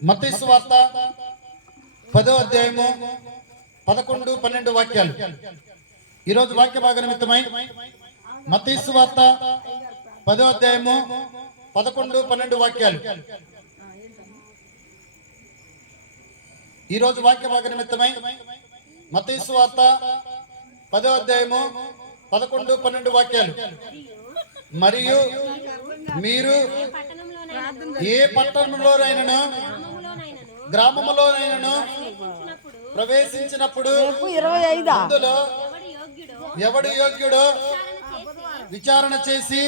మత్తయి సువార్త 10వ అధ్యాయము 11, 12 వాక్యాలు. ఈరోజు వాక్య భాగ నిమిత్తమై మత్తయి సువార్త 10వ అధ్యాయము 11, 12 వాక్యాలు. ఈరోజు వాక్య భాగ నిమిత్తమై మత్తయి సువార్త 10వ అధ్యాయము 11, 12 వాక్యాలు. మరియు మీరు ఏ పట్టణంలోనైనను గ్రామములోనైనను ప్రవేశించినప్పుడు అందులో ఎవడు యోగ్యుడో విచారణ చేసి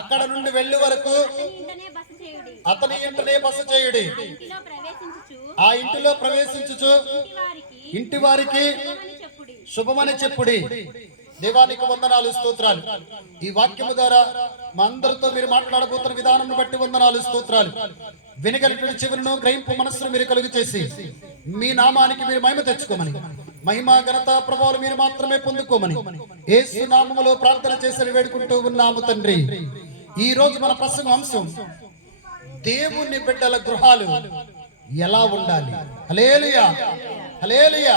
అక్కడ నుండి వెళ్ళు వరకు అతని ఇంటనే బస చేయుడి. ఆ ఇంటిలో ప్రవేశించుచు ఇంటి వారికి శుభమని చెప్పుడి. దేవానికి వందనాలు, స్తోత్రాలు. ఈ వాక్యము ద్వారా మా అందరితో మీరు మాట్లాడబోతున్న విధానం బట్టి వందనాలు, స్తోత్రాలు. వినగలిపిన చెవులను గ్రహింపు మనస్సును మీరు కలుగు చేసి మీ నామానికి మీరు మహిమ తెచ్చుకోమని, మహిమ ఘనత ప్రభావాలు మీరు మాత్రమే పొందుకోమని యేసు నామములో ప్రార్థన చేసి వేడుకుంటూ ఉన్నాము తండ్రి. ఈ రోజు మన ప్రసంగ అంశం దేవుని బిడ్డల గృహాలు ఎలా ఉండాలి. హల్లెలూయా, హల్లెలూయా.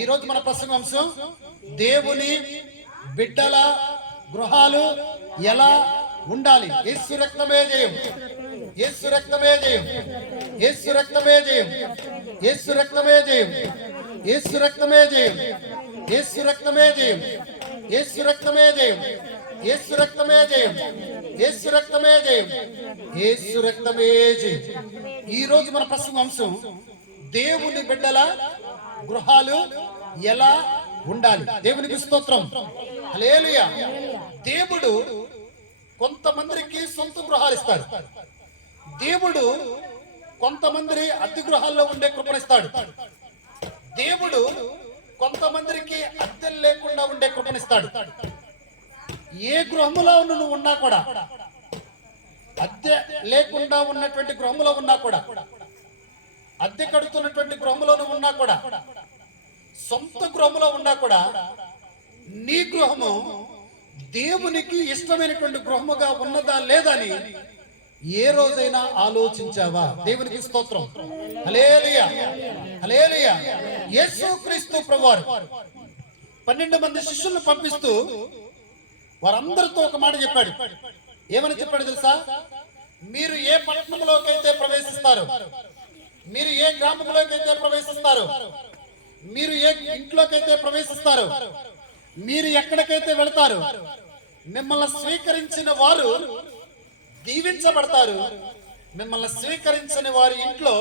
ఈ రోజు మన ప్రసంగ అంశం దేవుని బిడ్డల గృహాలు ఎలా ఉండాలి. యేసు రక్తమే జయం, యేసు రక్తమే జయం, యేసు రక్తమే జయం, యేసు రక్తమే జయం, యేసు రక్తమే జయం, యేసు రక్తమే జయం, యేసు రక్తమే జయం, యేసు రక్తమే జయం, యేసు రక్తమే జయం, యేసు రక్తమే జయం. ఈ రోజు మన ప్రసంగ అంశం దేవుని బిడ్డల గృహాలు ఎలా ఉండాలి. దేవునికి స్తోత్రం, హల్లెలూయా. దేవుడు కొంతమందికి సొంత గృహాలు ఇస్తాడు. దేవుడు కొంతమంది అద్దె గృహాల్లో ఉండే కృపణిస్తాడు. దేవుడు కొంతమందికి అద్దెలు లేకుండా ఉండే కృపణిస్తాడు. ఏ గృహములో నువ్వు ఉన్నా కూడా, అద్దె లేకుండా ఉన్నటువంటి గృహములో ఉన్నా కూడా, అద్దె కడుతున్నటువంటి గృహములో నువ్వు ఉన్నా కూడా, సొంత గృహములో ఉన్నా కూడా, నీ గృహము దేవునికి ఇష్టమైనటువంటి గృహముగా ఉన్నదా లేదని ఏ రోజైనా ఆలోచించావా? దేవునికి స్తోత్రం, హల్లెలూయా, హల్లెలూయా. యేసుక్రీస్తు ప్రభువారు 12 మంది శిష్యులను పంపిస్తూ వారందరితో ఒక మాట చెప్పాడు. ఏమని చెప్పాడు తెలుసా? మీరు ఏ పట్టణంలోకి అయితే ప్రవేశిస్తారు, మీరు ఏ గ్రామంలోకి అయితే ప్రవేశిస్తారు, మీరు ఏ ఇంట్లోకైతే ప్రవేశిస్తారు, మీరు ఎక్కడికైతే వెళతారు, మిమ్మల్ని స్వీకరించిన వారు దీవించబడతారు. మిమ్మల్ని స్వీకరించిన వారి ఇంట్లో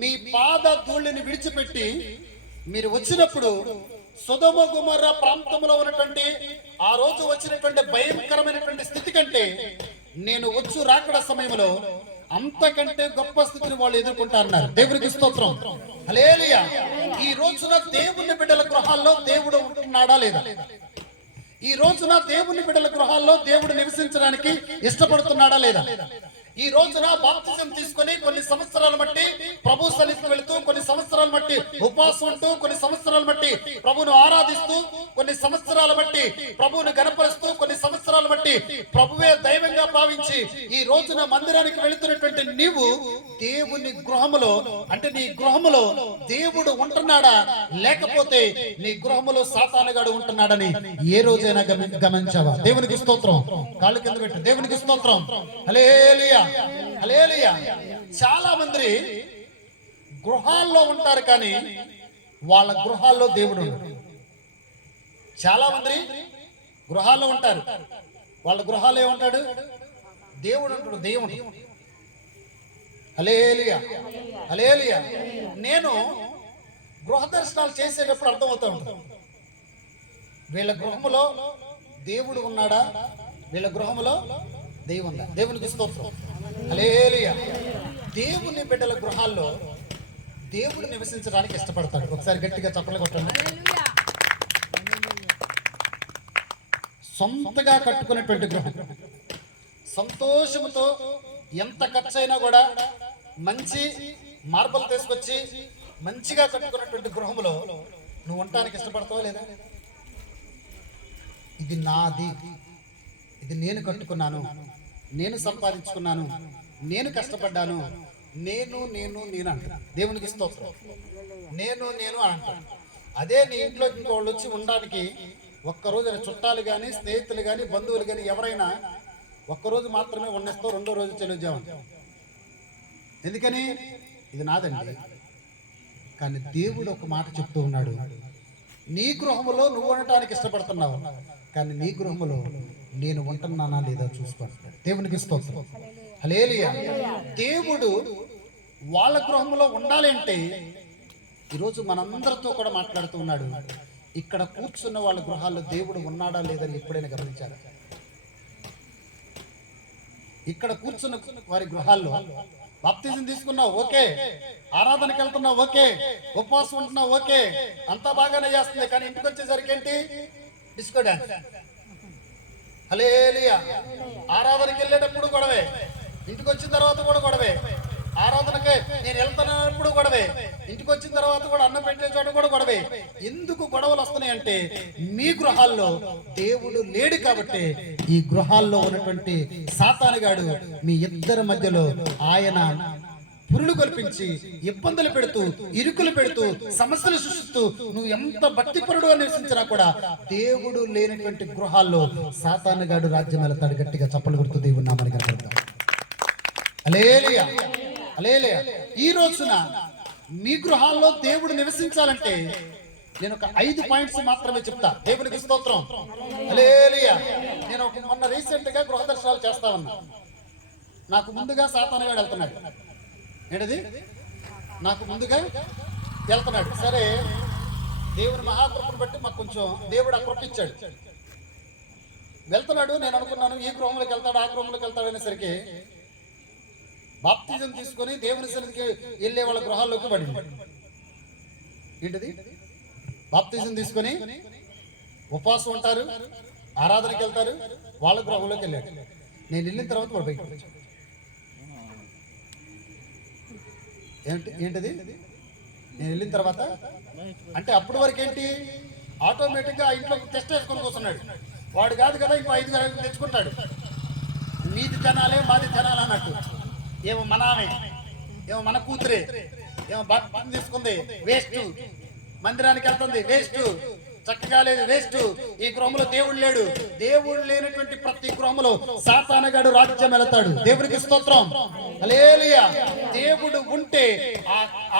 మీ పాద ధూళిని విడిచిపెట్టి మీరు వచ్చినప్పుడు సొదొమ గొమొర్రా ప్రాంతంలో ఉన్నటువంటి ఆ రోజు వచ్చినటువంటి భయంకరమైనటువంటి స్థితి కంటే నేను వచ్చు రాకడ సమయంలో అంతకంటే గొప్ప స్థితిని వాళ్ళు ఎదుర్కొంటారన్నారు. దేవునికి స్తోత్రం, హల్లెలూయా. ఈ రోజున దేవుని బిడ్డల గృహాల్లో దేవుడు ఉంటున్నాడా లేదా? ఈ రోజున దేవుని బిడ్డల గృహాల్లో దేవుడు నివసించడానికి ఇష్టపడుతున్నాడా లేదా? ఈ రోజున బాప్తిజం తీసుకొని కొన్ని సంవత్సరాలు బట్టి ప్రభు సన్నిధికి వెళుతూ, కొన్ని సంవత్సరాలు బట్టి ఉపవాసం ఉంటూ, కొన్ని సంవత్సరాలు బట్టి ప్రభువును ఆరాధిస్తూ, కొన్ని సంవత్సరాలు బట్టి ప్రభువును గణపరుస్తూ, కొన్ని సంవత్సరాలు బట్టి ప్రభువే దైవంగా భావించి ఈ రోజున మందిరానికి వెళుతున్నటువంటి నీవు దేవుని గృహములో, అంటే నీ గృహములో దేవుడు ఉంటున్నాడా, లేకపోతే నీ గృహములో సాతానుగాడు ఉంటున్నాడని ఏ రోజైనా గమనించావా? దేవునికి స్తోత్రం. కాళ్ళు కింద పెట్టు. దేవునికి స్తోత్రం, హల్లెలూయా, హల్లెలూయా. చాలా మంది గృహాల్లో ఉంటారు కానీ వాళ్ళ గృహాల్లో దేవుడు ఉండడు. చాలా మంది గృహాల్లో ఉంటారు, వాళ్ళ గృహాల్లో ఏముంటాడు? దేవుడు ఉంటాడు. దేవుడు, హల్లెలూయా, హల్లెలూయా. నేను గృహ దర్శనాలు చేసేటప్పుడు అర్థమవుతూ ఉంటాను, వీళ్ళ గృహములో దేవుడు ఉన్నాడా, వీళ్ళ గృహములో దేవుడు ఉందా? దేవునికి స్తోత్రం, హల్లెలూయా. దేవుని బిడ్డల గృహాల్లో దేవుడు నివసించడానికి ఇష్టపడతాడు. ఒకసారి గట్టిగా చప్పట్లు కొట్టండి. సొంతగా కట్టుకున్నటువంటి గృహం, సంతోషంతో ఎంత ఖర్చు అయినా కూడా మంచి మార్బల్ తీసుకొచ్చి మంచిగా కట్టుకున్నటువంటి గృహంలో నువ్వు ఉండటానికి ఇష్టపడతావా లేదా? ఇది నాది, ఇది నేను కట్టుకున్నాను, నేను సంపాదించుకున్నాను, నేను కష్టపడ్డాను, నేను నేను నేను అంటాను. దేవునికి స్తోత్రం. నేను నేను అంటాను. అదే నీ ఇంట్లో ఇంకోళ్ళు వచ్చి ఉండడానికి ఒక్కరోజు చుట్టాలు కానీ, స్నేహితులు కానీ, బంధువులు కానీ ఎవరైనా ఒక్కరోజు మాత్రమే వండేస్తావు, రెండో రోజు చెల్లించామంటాం. ఎందుకని? ఇది నాదండి. కానీ దేవుడు ఒక మాట చెప్తూ ఉన్నాడు, నీ గృహములో నువ్వు ఉండటానికి ఇష్టపడుతున్నావు, కానీ నీ గృహములో నేను ఉంటున్నానా లేదా చూసుకుంటాడు. దేవునికి స్తోత్రం. హల్లెలూయా. దేవుడు వాళ్ళ గృహంలో ఉండాలి అంటే ఈరోజు మనందరితో కూడా మాట్లాడుతూ ఉన్నాడు. ఇక్కడ కూర్చున్న వాళ్ళ గృహాల్లో దేవుడు ఉన్నాడా లేదని ఎప్పుడైనా గమనించారా? ఇక్కడ కూర్చున్న వారి గృహాల్లో బాప్తిజం తీసుకున్నావు, ఓకే, ఆరాధనకి వెళ్తున్నావు, ఓకే, ఉపవాసం ఉంటున్నావు, ఓకే, అంతా బాగానే చేస్తుంది. కానీ ఇంటికి వచ్చేసరికి ఏంటి? Disco dance. హల్లెలూయా. ఆరాధనకి వెళ్ళేటప్పుడు గొడవే, ఇంటికి వచ్చిన తర్వాత కూడా గొడవే. ఆరాధనకే నేను వెళ్తున్నప్పుడు గొడవే, ఇంటికి వచ్చిన తర్వాత కూడా అన్నం పెట్టే చోట కూడా గొడవే. ఎందుకు గొడవలు వస్తున్నాయంటే మీ గృహాల్లో దేవుడు లేడు కాబట్టి. ఈ గృహాల్లో ఉన్నటువంటి సాతానుగాడు మీ ఇద్దరి మధ్యలో ఆయన పురులు కల్పించి ఇబ్బందులు పెడుతూ, ఇరుకులు పెడుతూ, సమస్యలు సృష్టిస్తూ, నువ్వు ఎంత భక్తిపరుడు అని నివసించినా కూడా దేవుడు లేనటువంటి గృహాల్లో సాతానుగాడు రాజ్యం వెళ్తాడు. గట్టిగా చప్పలు కొడుతూ దేవుడు నామని కనపడతాడు. హల్లెలూయా. హల్లెలూయా. ఈ రోజున మీ గృహాల్లో దేవుడు నివసించాలంటే నేను ఒక 5 పాయింట్స్ మాత్రమే చెప్తా. దేవునికి స్తోత్రం. హల్లెలూయా. నేను మొన్న రీసెంట్ గా గృహ దర్శనాలు చేస్తా ఉన్నా. నాకు ముందుగా సాతానుగాడు వెళ్తున్నాడు. ఏంటది? నాకు ముందుగా వెళ్తున్నాడు. సరే, దేవుని మహాకృపను బట్టి మాకు కొంచెం దేవుడు ఆ కృప ఇచ్చాడు. వెళ్తున్నాడు. నేను అనుకున్నాను ఈ గృహంలోకి వెళ్తాడు, ఆ గృహంలోకి వెళ్తాడు అనేసరికి బాప్తిజం తీసుకొని దేవుని సన్నిధికి వెళ్ళే వాళ్ళ గృహాల్లోకి పడింది. ఏంటిది? బాప్తిజం తీసుకొని ఉపవాసం ఉంటారు, ఆరాధనకి వెళ్తారు, వాళ్ళ గృహంలోకి వెళ్ళాడు. నేను వెళ్ళిన తర్వాత వాడు బయటకు వచ్చాడు. ఏంటిది? నేను వెళ్ళిన తర్వాత అంటే అప్పటి వరకు ఏంటి? ఆటోమేటిక్గా ఆ ఇంట్లో టెస్ట్ వేసుకొని కూర్చున్నాడు. వాడు కాదు కదా, ఇంకో 5 తెచ్చుకుంటాడు. మీది తినాలే, మాది తినాలి అన్నట్టు. ఏమో మన ఆమె, ఏమో మన కూతురే, ఏమో బాప్తిజం తీసుకుంది, వేస్ట్. మందిరానికి వెళ్తుంది, వేస్ట్. చక్కగా లేదు, వేస్ట్. ఈ గృహంలో దేవుడు లేడు. దేవుడు లేనటువంటి ప్రతి గృహంలో సాతానుగాడు రాజ్యం వెళతాడు. దేవునికి స్తోత్రం. హల్లెలూయా. దేవుడు ఉంటే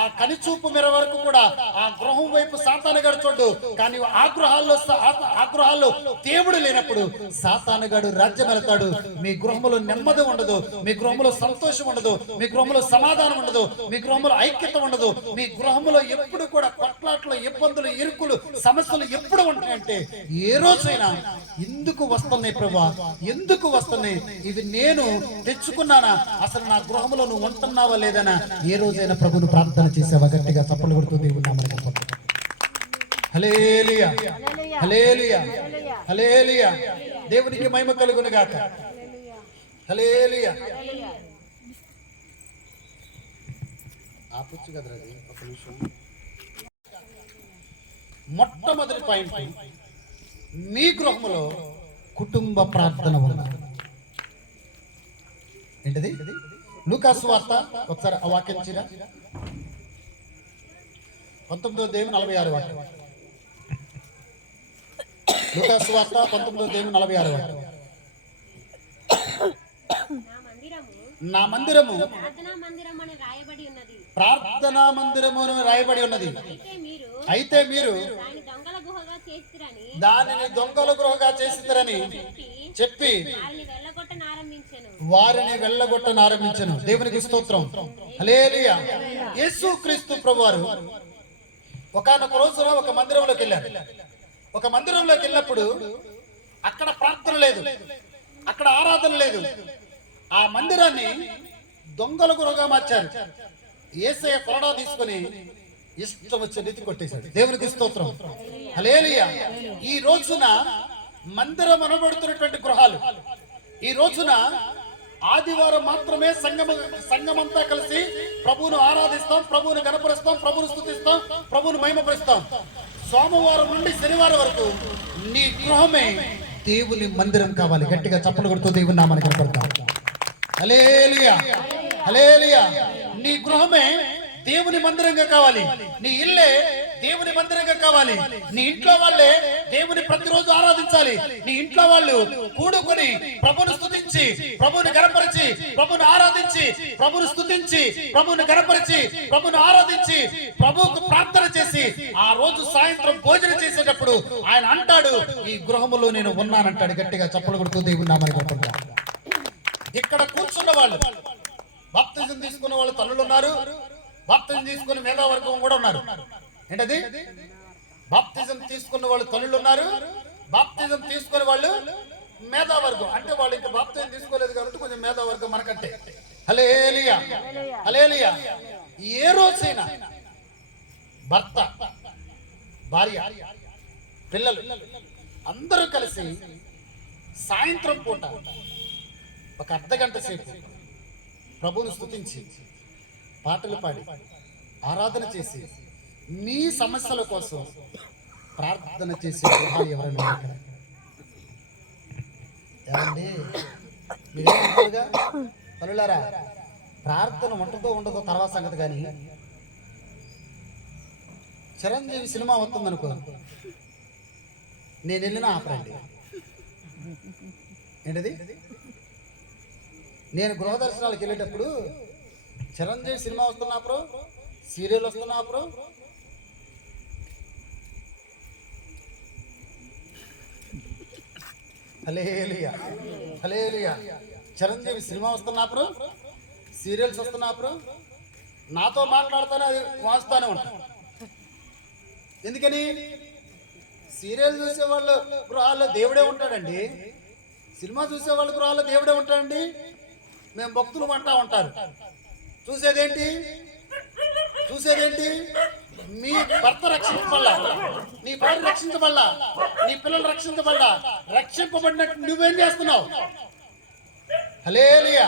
ఆ కనిచూపు మేర వరకు కూడా ఆ గృహం వైపు సాతానుగాడు చూడు. కానీ ఆ గృహాల్లో దేవుడు లేనప్పుడు సాతానుగాడు రాజ్యం వెళతాడు. మీ గృహంలో నెమ్మది ఉండదు, మీ గృహంలో సంతోషం ఉండదు, మీ గృహంలో సమాధానం ఉండదు, మీ గృహంలో ఐక్యత ఉండదు. మీ గృహంలో ఎప్పుడు కూడా కొట్లాట్లు, ఇబ్బందులు, ఇరుకులు, సమస్యలు ఎప్పుడు ఉంటాయంటే ఏ రోజైనా ఎందుకు వస్తున్నాయి ప్రభా, ఎందుకు వస్తున్నాయి, ఇవి నేను తెచ్చుకున్నానా, అసలు నా గృహంలో నువ్వు ఉంటున్నావా లేదనా ఏ రోజైనా ప్రభును ప్రార్థన చేసావా? గట్టిగా చప్పలు కొడుతూ దేవుని నామమున హల్లెలూయా. హల్లెలూయా. హల్లెలూయా. దేవునికి మహిమ కలుగును గాక. హల్లెలూయా. ఆపుచ్చు కదరా ఒక నిమిషం. మొట్టమొదటి పాయింట్, మీ గృహంలో కుటుంబ ప్రార్థన ఉన్నది. ఏంటిది? లూకాసు వార్త ఒకసారి ఆ వాక్యం ఇచ్చిరా, 19:46 వాక్యం. లూకాసు వార్త 19:46 వాక్యం. నా మందిరము ప్రార్థనా మందిరము అని రాయబడి ఉన్నది. అయితే మీరు దానిని దొంగల గృహగా చేసిరని చెప్పి వారిని వెళ్ళగొట్టనారంభించెను. దేవునికి స్తోత్రం. హల్లెలూయా. యేసుక్రీస్తు ప్రభువారు ఒకానొక రోజున ఒక మందిరంలోకి వెళ్ళారు. ఒక మందిరంలోకి వెళ్ళినప్పుడు అక్కడ ప్రార్థన లేదు, అక్కడ ఆరాధన లేదు. ఆ మందిరాన్ని దొంగల గృహగా మార్చారు. యేసయ్య కొరడా తీసుకొని ఇష్టం వచ్చే రీతి కొట్టేశాడు. దేవునికి స్తోత్రం. హల్లెలూయా. ఈ రోజున మందిరం అనబడుతున్నటువంటి గృహాలు, ఈ రోజున ఆదివారం మాత్రమే సంఘమంతా కలిసి ప్రభువును ఆరాధిస్తాం, ప్రభువును గణపరుస్తాం, ప్రభువును స్తుతిస్తాం, ప్రభువును మహిమపరుస్తాం. సోమవారం నుండి శనివారం వరకు నీ గృహమే దేవుని మందిరం కావాలి. గట్టిగా చప్పలు కొడుతూ దేవుని నామాన్ని కనపడతాం. హల్లెలూయా. హల్లెలూయా. నీ గృహమే దేవుని మందిరంగా కావాలి, నీ ఇల్లే దేవుని మందిరంగా కావాలి, నీ ఇంట్లో వాళ్ళే దేవుని ప్రతిరోజు ఆరాధించాలి. నీ ఇంట్లో వాళ్ళు కూడుకొని ప్రభుని స్తుతించి, ప్రభుని గణపరిచి, ప్రభుని ఆరాధించి, ప్రభుని స్తుతించి, ప్రభుని గణపరిచి, ప్రభుని ఆరాధించి, ప్రభువుకు ప్రార్థన చేసి ఆ రోజు సాయంత్రం భోజనం చేసేటప్పుడు ఆయన అంటాడు, ఈ గృహములో నేను ఉన్నానంటాడు. గట్టిగా చప్పలు కొడుతూ దేవుని నామమున కొట్టుకుంటా. ఇక్కడ కూర్చున్న వాళ్ళు, బాప్తిజం తీసుకున్న వాళ్ళు తల్లులు ఉన్నారు, బాప్తిజం తీసుకున్న మేధావర్గం కూడా ఉన్నారు. ఏంటది? బాప్తిజం తీసుకున్న వాళ్ళు తల్లులు ఉన్నారు, బాప్తిజం తీసుకునే వాళ్ళు మేధావర్గం. అంటే వాళ్ళు ఇంకా బాప్తిజం తీసుకోలేదు కాబట్టి కొంచెం మేధావర్గం మనకంటే. హల్లెలూయా, హల్లెలూయా. ఏ రోజైనా భర్త, భార్య, పిల్లలు అందరూ కలిసి సాయంత్రం పూట ఒక అర్ధగంట సేపు ప్రభువును స్తుతించి, పాటలు పాడి, ఆరాధన చేసి, మీ సమస్యల కోసం ప్రార్థన చేసే గృహాలు ఎవరైనా ఇక్కడ? ఏమండి మీరేగా తల్లులారా, ప్రార్థన ఉంటుందో ఉండదో తర్వాత సంగతి. కానీ చిరంజీవి సినిమా వస్తుందనుకో, నేను వెళ్ళినా ఆపరండి. ఏంటది? నేను గృహదర్శనాలకు వెళ్ళేటప్పుడు చిరంజీవి సినిమా వస్తున్నప్పుడు, సీరియల్ వస్తున్నప్పుడు హల్లెలూయా, హల్లెలూయా. చిరంజీవి సినిమా వస్తున్నప్పుడు, సీరియల్స్ వస్తున్నప్పుడు నాతో మాట్లాడుతానే అది వాస్తానే ఉంటాను. ఎందుకని? సీరియల్ చూసేవాళ్ళు గృహాల్లో దేవుడే ఉంటాడండి, సినిమా చూసేవాళ్ళ గృహాల్లో దేవుడే ఉంటాడండి. మేము భక్తులు అంటా ఉంటారు. చూసేదేంటి? మీ భర్త రక్షించబల్లా, నీ భార్య రక్షించబల్లా, నీ పిల్లలు రక్షించబల్లా. రక్షింపబడినట్టు నువ్వేం చేస్తున్నావు? హల్లెలూయా.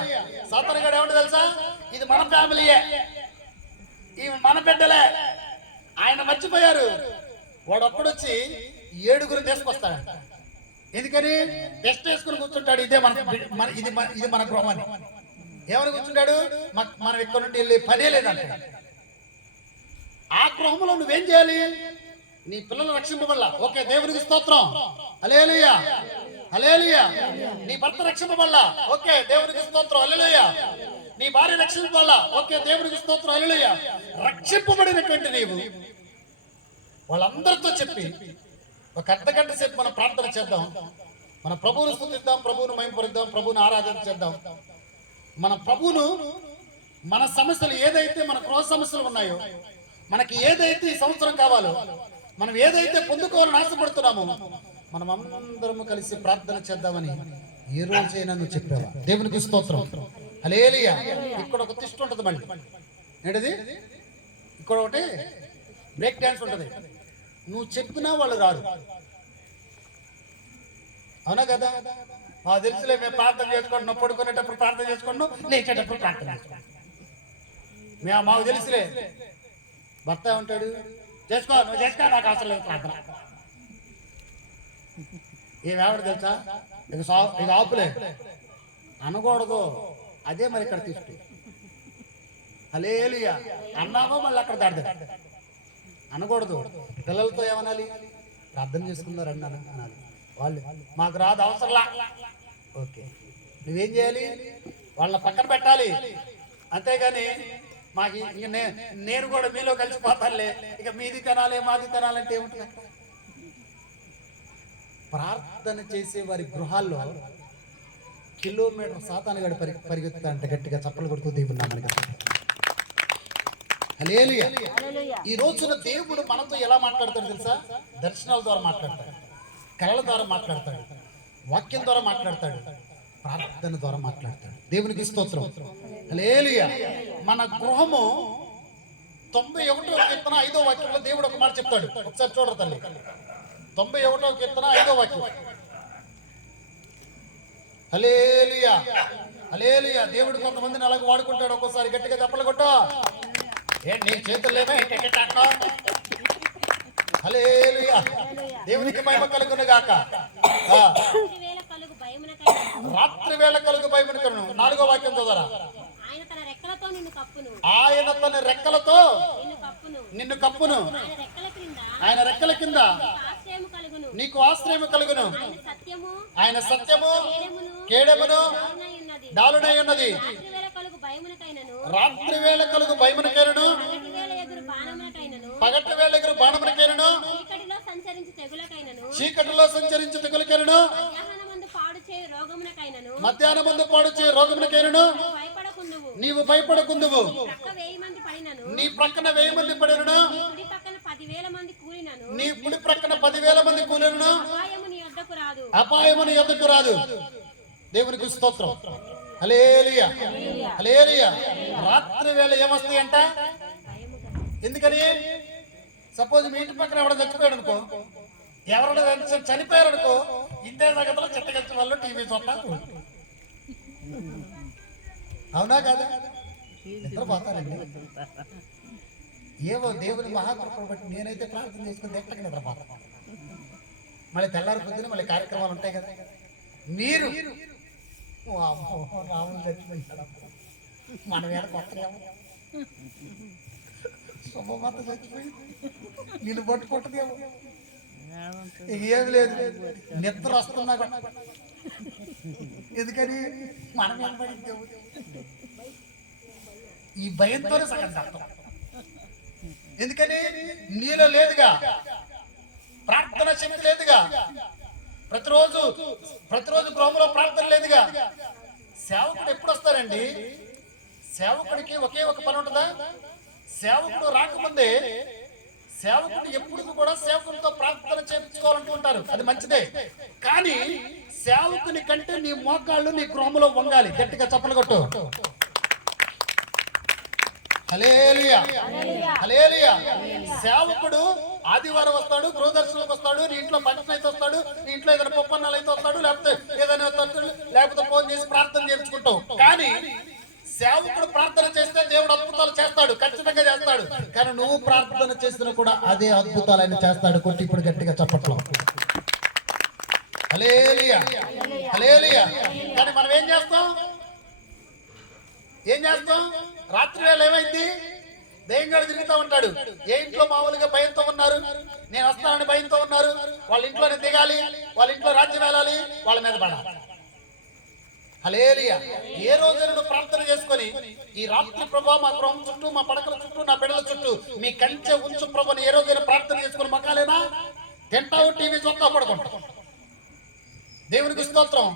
సాతాను గాడు ఏమంటే తెలుసా? ఇది మన ఫ్యామిలీయే, ఇవి మన బిడ్డలే, ఆయన మర్చిపోయారు. వాడు ఒక్కడొచ్చి 7 తీసుకొస్తాడు. ఎందుకని? టెస్ట్ వేసుకుని కూర్చుంటాడు. ఇదే ఇది మన గృహం అని. ఏమని కూర్చుంటాడు? మనం ఇక్కడ నుండి వెళ్ళి పనే లేదంట. ఆ గృహంలో నువ్వేం చేయాలి? నీ పిల్లలు రక్షింపబల్లా, ఓకే దేవునికి స్తోత్రం, హల్లెలూయా, హల్లెలూయా. నీ భర్త రక్షింపబల్లా, ఓకే దేవునికి స్తోత్రం, హల్లెలూయా. నీ భార్య రక్షింపబల్లా, ఓకే దేవునికి స్తోత్రం, హల్లెలూయా. రక్షింపబడినటువంటి నీవు వాళ్ళందరితో చెప్పి ఒక అర్ధగంట సేపు మనం ప్రార్థన చేద్దాం, మన ప్రభువును స్తుతిద్దాం, ప్రభువును మహిమపరుద్దాం, ప్రభువును ఆరాధన చేద్దాం. మన ప్రభువును, మన సమస్యలు ఏదైతే మన గృహ సమస్యలు ఉన్నాయో, మనకి ఏదైతే ఈ సంవత్సరం కావాలో, మనం ఏదైతే పొందుకోవాలని ఆశపడుతున్నామో, మనం అందరము కలిసి ప్రార్థన చేద్దామని ఏ రోజైనా నువ్వు చెప్పావా? దేవునికి స్తోత్రం, హల్లెలూయా. ఇక్కడ ఒక తిష్ట ఉంటుంది. మళ్ళీ ఏంటది? ఇక్కడ ఒకటి బ్రేక్ డాన్స్ ఉంటుంది. నువ్వు చెప్పినా వాళ్ళు రారు. అవునా కదా? మాకు తెలుసులే, మేము ప్రార్థన చేసుకుంటున్నాం, పడుకునేటప్పుడు ప్రార్థన చేసుకుంటున్నాం, లేచేటప్పుడు ప్రార్థన చేసుకుంటాం. మాకు తెలుసులే. భర్త ఉంటాడు, చేసుకో, నువ్వు చేసుకో, నాకు అవసరం లేదు ప్రార్థన. ఏమేవాడు తెలుసా? ఇక ఆపులే అనకూడదు. అదే మరి ఇక్కడ తీసుకు హల్లెలూయా అన్నామో మళ్ళీ అక్కడ దాడదు అనకూడదు. పిల్లలతో ఏమనాలి? ప్రార్థన చేసుకున్నారండి అనాలి. వాళ్ళు మాకు రాదు, అవసరంలా, ఓకే. నువ్వేం చేయాలి? వాళ్ళ పక్కన పెట్టాలి. అంతేగాని మాకు నేను కూడా మీలో కలిసిపోతానులే, ఇక మీది తినాలి మాది తినాలంటే ఏముంటుంది? ప్రార్థన చేసే వారి గృహాల్లో కిలోమీటర్ సాతాను గడి పరిగెత్తుతాడంటే గట్టిగా చప్పలు కొడుతూ దేవుడు నామమున. హల్లెలూయా. ఈ రోజున దేవుడు మనతో ఎలా మాట్లాడతాడు తెలుసా? దర్శనాల ద్వారా మాట్లాడతాడు, కళల ద్వారా మాట్లాడతాడు, వాక్యం ద్వారా మాట్లాడతాడు, ప్రార్థన ద్వారా మాట్లాడతాడు. దేవునికి స్తోత్రం, హల్లెలూయా. మన గృహము 91వ కీర్తన 5వ వాక్యంలో దేవుడు ఒక మాట చెప్తాడు. ఒకసారి చూడరు తల్లి. 91వ కీర్తన 5వ వాక్యం. హల్లెలూయా, హల్లెలూయా. దేవుడు కొంతమందిని అలాగ వాడుకుంటాడు. ఒక్కోసారి గట్టిగా చప్పలు కొట్టు. నీ చేతుల్లేమే హల్లెలూయా. దేవునికి మహిమ కలుగును గాక. రాత్రి వేళ కలుగు భయమునకను. 4వ వాక్యం చదవరా? ఆయన తన రెక్కలతో నిన్ను కప్పును. ఆయన రెక్కల కింద నీకు ఆశ్రయం కలుగును. ఆయన సత్యము కేడమును డాలునై ఉన్నది. రాత్రి వేళ కలుగు భయమునకైనను పగటి వేళ ఎగురు బాణమునకైనను చీకటిలో సంచరించి తెగులకైనను మధ్యాహ్నమందు పాడు చేయ రోగమునకైనను నీవు భయపడకుందువు. నీ ప్రక్కన 1000 మంది పడినను నీ కుడి ప్రక్కన 10,000 మంది కూలినను అపాయము నీ యొద్దకు రాదు. దేవునికి స్తోత్రం. హల్లెలూయా హల్లెలూయా. రాత్రి వేళ ఏమొస్తాయి అంట? ఎందుకని? సపోజ్ మీ ఇంటి పక్కన ఎవరైనా చచ్చిపోయాడు అనుకో, ఎవరైనా చనిపోయారు అనుకో, ఇంతే తగ్గలో చెత్తగచ్చి వాళ్ళు టీవీ చూడటానికి. అవునా కాదా? నిద్రపోతానండి. ఏవో దేవుని మహాకృపను బట్టి నేనైతే ప్రార్థన చేసుకుని ఎక్కడికి నిద్రపోతాను. మళ్ళీ తెల్లారి పొద్దున మళ్ళీ కార్యక్రమాలు ఉంటాయి కదా. మీరు రాములు చచ్చిపోయాడు, మనం ఏడ కొట్టలేము. శుభమాత చచ్చిపోయి నేను పట్టుకుంటుందేమో. ఇక ఏమి లేదు, నిద్ర వస్తున్నా కూడా. ఎందుకని? మనం ఏం పడిందేమో. ఈ భయంతోనే సగం తప్ప. ఎందుకని? నీలో లేదుగా, ప్రార్థన శక్తి లేదుగా, ప్రతిరోజు గృహంలో ప్రార్థన లేదుగా. సేవకుడు ఎప్పుడు వస్తారండి? సేవకుడికి ఒకే ఒక పని ఉంటుందా? సేవకుడు రాకముందే సేవకుడు ఎప్పుడు కూడా సేవకుడితో ప్రార్థన చేయించుకోవాలనుకుంటారు. అది మంచిదే. కానీ సేవకుని కంటే నీ మోకాళ్ళు నీ గృహంలో వంగాలి. గట్టిగా చప్పలు కొట్టు. హల్లెలూయా హల్లెలూయా. సేవకుడు ఆదివారం వస్తాడు, గృహదర్శనకు వస్తాడు, నీ ఇంట్లో ఫంక్షన్ అయితే వస్తాడు, నీ ఇంట్లో ఏదైనా పప్పన్నాలు అయితే వస్తాడు, లేకపోతే ఏదైనా లేకపోతే ఫోన్ చేసి ప్రార్థన చేయించుకుంటావు. కానీ సేవకుడు ప్రార్థన చేస్తే దేవుడు అద్భుతాలు చేస్తాడు, ఖచ్చితంగా చేస్తాడు. కానీ నువ్వు ప్రార్థన చేసినా కూడా అదే అద్భుతాలు ఆయన చేస్తాడు. కొట్టి ఇప్పుడు గట్టిగా చప్పట్లో. హల్లెలూయా హల్లెలూయా. కానీ మనం ఏం చేస్తాం? రాత్రి వేళ ఏమైంది? దయ్యంగాడు తిరుగుతూ ఉంటాడు. ఏ ఇంట్లో మామూలుగా భయంతో ఉన్నారు, నేను వస్తానని భయంతో ఉన్నారు, వాళ్ళ ఇంట్లోనే దిగాలి, వాళ్ళ ఇంట్లో రాజ్యం వెళ్ళాలి, వాళ్ళ మీద పడాలి. హల్లెలూయా. ఏ రోజైనా నువ్వు ప్రార్థన చేసుకొని ఈ రాత్రి ప్రభా మా గృహం చుట్టూ, మా పడకల చుట్టూ, నా బిడ్డల చుట్టూ మీ కంచె ఉంచు ప్రభుని ఏ రోజైనా ప్రార్థన చేసుకుని మకాలేనా? తింటావు, టీవీ చూస్తావు, పడుకుంటావు. దేవునికి స్తోత్రం.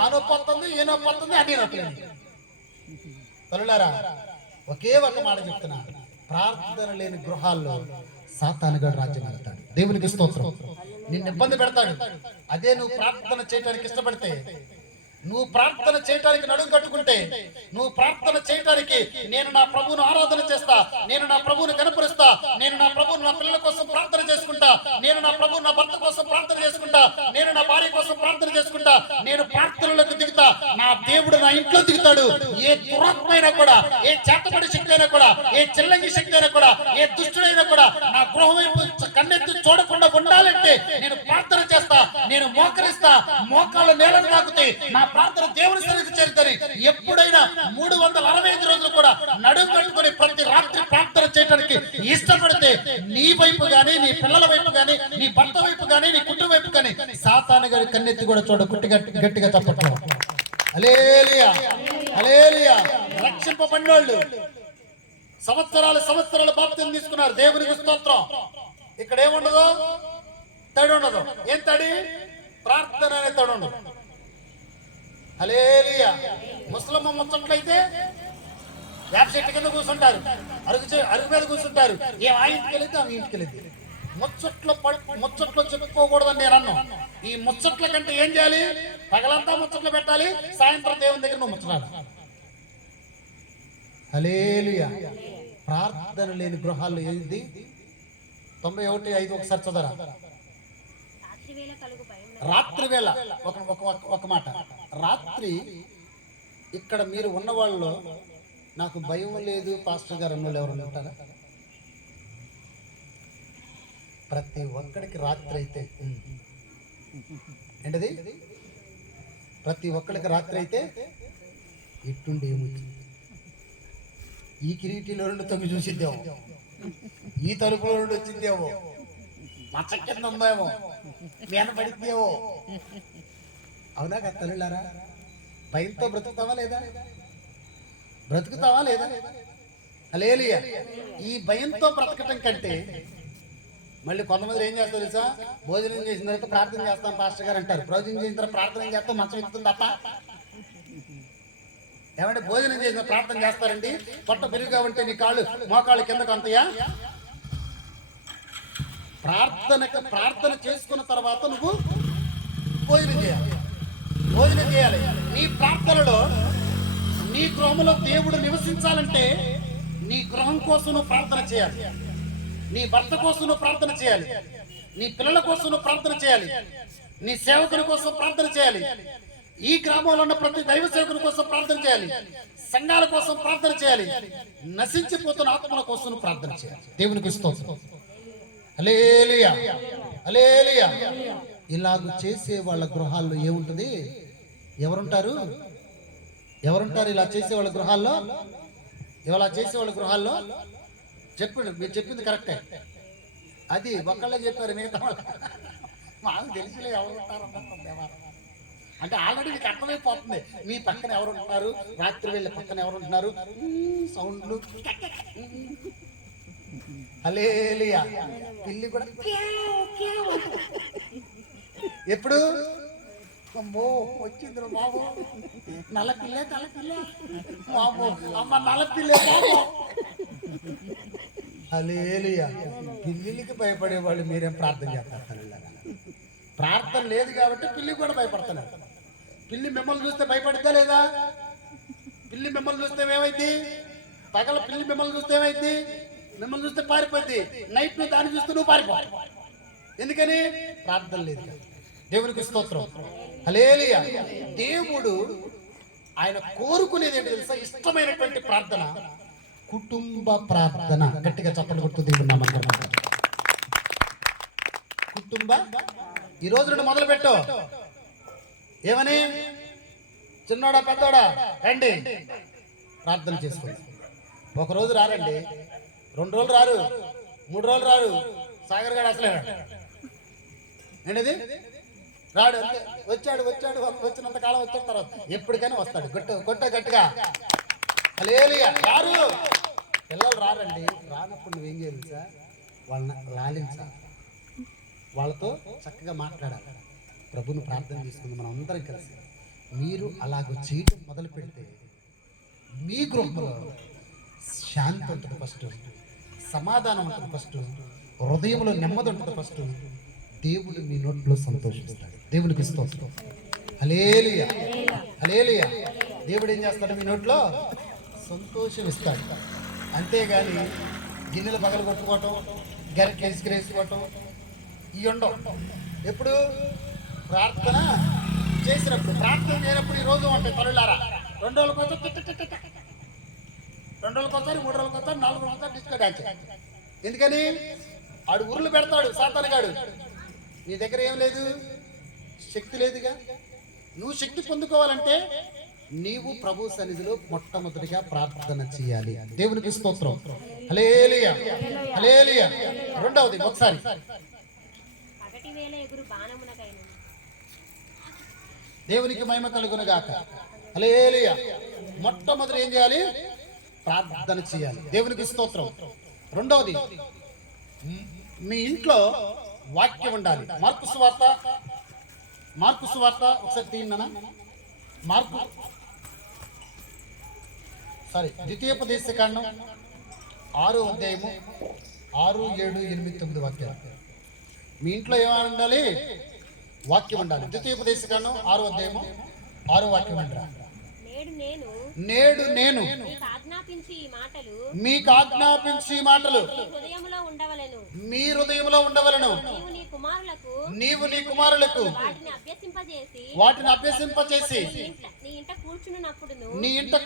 ఆ నొప్పి వస్తుంది, ఏ నొప్పి వస్తుంది, అన్ని నొప్పులు. తల్లులారా, ఒకే ఒక మాట చెప్తున్నా, ప్రార్థన లేని గృహాల్లో సాతానుగాడు రాజ్యం వెళ్తాడు. దేవునికి స్తోత్రం. నిన్ను ఇబ్బంది పెడతాడు. అదే నువ్వు ప్రార్థన చేయడానికి ఇష్టపడితే, నువ్వు ప్రార్థన చేయడానికి నడుము కట్టుకుంటే, నువ్వు ప్రార్థన చేయడానికి నేను నా ప్రభువును ఆరాధన చేస్తా, నేను నా ప్రభువును కనపరుస్తా, నేను నా ప్రభువును నా పిల్లల కోసం ప్రార్థన చేసుకుంటా, నేను నా ప్రభువు నా భర్త కోసం ప్రార్థన చేసుకుంటా, నేను నా భార్య కోసం ప్రార్థన చేసుకుంటా, నేను ప్రార్థనలకు దిగుతా, నా దేవుడు నా ఇంట్లో దిగుతాడు. ఏ దురాత్మైనా కూడా, ఏ చేతబడి శక్తి అయినా కూడా, ఏ చిల్లంగి శక్తి అయినా కూడా, ఏ దుష్టుడైనా కూడా నా గృహం వైపు కన్నెత్తి చూడకుండా ఉండాలంటే నేను ప్రార్థన చేస్తా, నేను మోకరిస్తా, మోకాళ్ళ నేలను తాకుతే నా ప్రార్థన దేవుని సన్నిధికి చేరుతారు. ఎప్పుడైనా 365 రోజులు కూడా నడుము కట్టుకొని ప్రతి రాత్రి ప్రార్థన చేయడానికి ఇష్టపడితే నీ వైపు గానీ, నీ పిల్లల వైపు గానీ, నీ భర్త వైపు గానీ, నీ కుటుంబం వైపు గానీ సాతాను గారి కన్నెత్తి కూడా చూడ. గట్టిగా చెప్పట్లేదు. హల్లెలూయా హల్లెలూయా. రక్షింపబడినోళ్ళు సంవత్సరాలు బాప్తిసం తీసుకున్నారు. దేవునికి స్తోత్రం. ఇక్కడ ఏముండదు? తడి ఉండదు. ఏం తడి? ప్రార్థన అనే తడి ఉండదు. హల్లెలూయా. ముస్లిం ముచ్చట్లయితే వేప చెట్టు కింద కూర్చుంటారు, అరుగు మీద కూర్చుంటారు. ఏం ఆ ఇంటికి వెళితే ఆమె ఇంటికి వెళితే ముచ్చట్లో చెప్పుకోకూడదని నేను అన్నాను. ఈ ముచ్చట్ల కంటే ఏం చేయాలి? పగలంతా ముచ్చట్లు పెట్టాలి, సాయంత్రం దేవుని దగ్గర నువ్వు ముచ్చటాలి. హల్లెలూయా. ప్రార్థన లేని గృహాల్లో ఏంది? 91:5 ఒకసారి చదవరా. రాత్రి వేళ ఒక మాట. రాత్రి ఇక్కడ మీరు ఉన్న వాళ్ళలో నాకు భయం లేదు పాస్టర్ గారు అన్నోళ్ళు ఎవరు ఉంటారా? ప్రతి ఒక్కడికి రాత్రి అయితే ఏంటది? ప్రతి ఒక్కడికి రాత్రి అయితే ఎట్టుండి ఏమొచ్చింది? ఈ కిరీటిలో నుండి తొంగి చూసిద్దేమో, ఈ తలుపులో నుండి వచ్చిందేమో, మచ్చ కింద ఉందేమో, మీద పడిద్దేమో. అవునా కదా తల్లులారా? భయంతో బ్రతుకుతావా లేదా? బ్రతుకుతావా లేదా? హల్లెలూయా. ఈ భయంతో బ్రతకటం కంటే మళ్ళీ కొంతమంది ఏం చేస్తారు తెలుసా? భోజనం చేసిన తర్వాత ప్రార్థన చేస్తాం పాస్టర్ గారు అంటారు. భోజనం చేసిన తర్వాత ప్రార్థన చేస్తాం, మంచం ఎక్కుతుంది తప్ప. ఏమంటే భోజనం చేసిన ప్రార్థన చేస్తారండి? పొట్ట పెరుగుగా ఉంటే నీ కాళ్ళు మోకాళ్ళు కిందకు అంతయా? ప్రార్థన చేసుకున్న తర్వాత నువ్వు భోజనం చేయాలి. భోజనం చేయాలి. నీ ప్రార్థనలో నీ గృహంలో దేవుడు నివసించాలంటే నీ గృహం కోసం నువ్వు ప్రార్థన చేయాలి. నీ భర్త కోసం నువ్వు ప్రార్థన చేయాలి. నీ పిల్లల కోసం నువ్వు ప్రార్థన చేయాలి. నీ సేవకుని కోసం ప్రార్థన చేయాలి. ఈ గ్రామంలో ఉన్న ప్రతి దైవ సేవకుని కోసం ప్రార్థన చేయాలి. సంఘాల కోసం ప్రార్థన చేయాలి. నశించిపోతున్న ఆత్మల కోసం ప్రార్థన చేయాలి. దేవునికి స్తోత్రం. హల్లెలూయా, హల్లెలూయా. ఇలాగ చేసే వాళ్ళ గృహాల్లో ఏముంటది? ఎవరుంటారు? ఇలా చేసే వాళ్ళ గృహాల్లో? ఇలా చేసే వాళ్ళ గృహాల్లో చెప్పండి. మీరు చెప్పింది కరెక్టే. అది ఒక్కళ్ళే చెప్పారు, మిగతా మాకు తెలిసిలే ఎవరు ఉంటారు అంటే ఆల్రెడీ మీకు అర్థమైపోతుంది. మీ పక్కన ఎవరు ఉంటున్నారు, రాత్రి వెళ్ళే పక్కన ఎవరు ఉంటున్నారు, సౌండ్లు. హల్లెలూయా. పిల్లి కూడా ఎప్పుడు అమ్మో వచ్చింది బాబు, నల్ల పిల్లే బాబు, అమ్మ నల్ల పిల్లే బాబు. హల్లెలూయా. పిల్లికి భయపడే వాళ్ళు మీరేం ప్రార్థన చేస్తారు? ప్రార్థన లేదు కాబట్టి పిల్లి కూడా భయపడుతున్నారు. పిల్లి మిమ్మల్ని చూస్తే భయపడిద్దా లేదా? పిల్లి మిమ్మల్ని చూస్తే ఏమైంది? పగల పిల్లి మిమ్మల్ని చూస్తే ఏమైంది? మిమ్మల్ని చూస్తే పారిపోద్ది. నైట్ నువ్వు దాన్ని చూస్తే నువ్వు పారిపో. ఎందుకని? ప్రార్థన లేదు. దేవునికి స్తోత్రం. హల్లెలూయా. దేవుడు ఆయన కోరుకునేది ఏంటి తెలుసా? ఇష్టమైనటువంటి ప్రార్థన కుటుంబ ప్రార్థన. గట్టిగా చప్పట్లు కొడుతూ దేవుడు నామమున కుటుంబ. ఈ రోజు నుండి మొదలు పెట్టు. ఏమని? చిన్నోడా పెద్దోడా రండి ప్రార్థన చేసుకోండి. ఒక రోజు రారండి, 2 రోజులు రారు, 3 రోజులు రారు. సాగర్ గారు అసలే ఏంటిది రాడు. అంతే, వచ్చాడు వచ్చినంత కాలం వచ్చిన తర్వాత ఎప్పటికైనా వస్తాడు. కొట్ట గట్టిగా. హల్లెలూయా. రారు, పిల్లలు రారండి. రానప్పుడు నువ్వేం చేయాలి సార్? వాళ్ళని లాలించాలి, వాళ్ళతో చక్కగా మాట్లాడాలి. ప్రభుని ప్రార్థన చేసుకుంది మనం అందరం కలిసి. మీరు అలాగ చేయడం మొదలు పెడితే మీ గృహంలో శాంతి ఉంటుంది ఫస్ట్, సమాధానం ఉంటుంది ఫస్ట్, హృదయంలో నెమ్మది ఉంటుంది ఫస్ట్. దేవుడు మీ నోట్లో సంతోషిస్తాడు. దేవునికి స్తోత్రం. హల్లెలూయా, హల్లెలూయా. దేవుడు ఏం చేస్తాడు? మీ నోట్లో సంతోషం ఇస్తాడు. అంతేగాని గిన్నెలు పగలు కొట్టుకోవటం, గరిటెలు ఇసుకరేసుకోవటం ఇవి ఉండవు. ఎప్పుడు? ప్రార్థన చేసినప్పుడు. ప్రార్థన చేయనప్పుడు ఈ రోజు ఉంటాయి తల్లులారా. 2 రోజులకోసారి 2 రోజులకోసారి, 3 రోజులకోసారి, 4 రోజులకోసారి డిస్కో డాన్స్. ఎందుకని? ఆడు ఉరులు పెడతాడు సాతానుగాడు. నీ దగ్గర ఏం లేదు, శక్తి లేదుగా. నువ్వు శక్తి పొందుకోవాలంటే నీవు ప్రభు సన్నిధిలో మొట్టమొదటిగా ప్రార్థన చేయాలి. దేవునికి స్తోత్రం. హల్లెలూయా, హల్లెలూయా. రెండవది ఒకసారి దేవునికి మహిమ కలుగును గాక. హల్లెలూయా. మొట్టమొదటి ఏం చేయాలి? ప్రార్థన చేయాలి. దేవునికి స్తోత్రం. రెండవది మీ ఇంట్లో వాక్యం ఉండాలి. మార్కు సువార్త ఒకసారి తీయనా? ద్వితీయోపదేశకాండం 6వ అధ్యాయము 6, 7, 8, 9 వాక్యాలు. మీ ఇంట్లో ఏమైనా ఉండాలి? వాక్యం ఉండాలి. ద్వితీయోపదేశకాండం 6వ అధ్యాయము 6వ వాక్యం ఉండాలి. నేడు నేను మీకు ఆజ్ఞాపించి ఈ మాటలు మీ హృదయంలో ఉండవలెను. నీవు నీ కుమారులకు వాటిని అభ్యసింపచేసి నీ ఇంట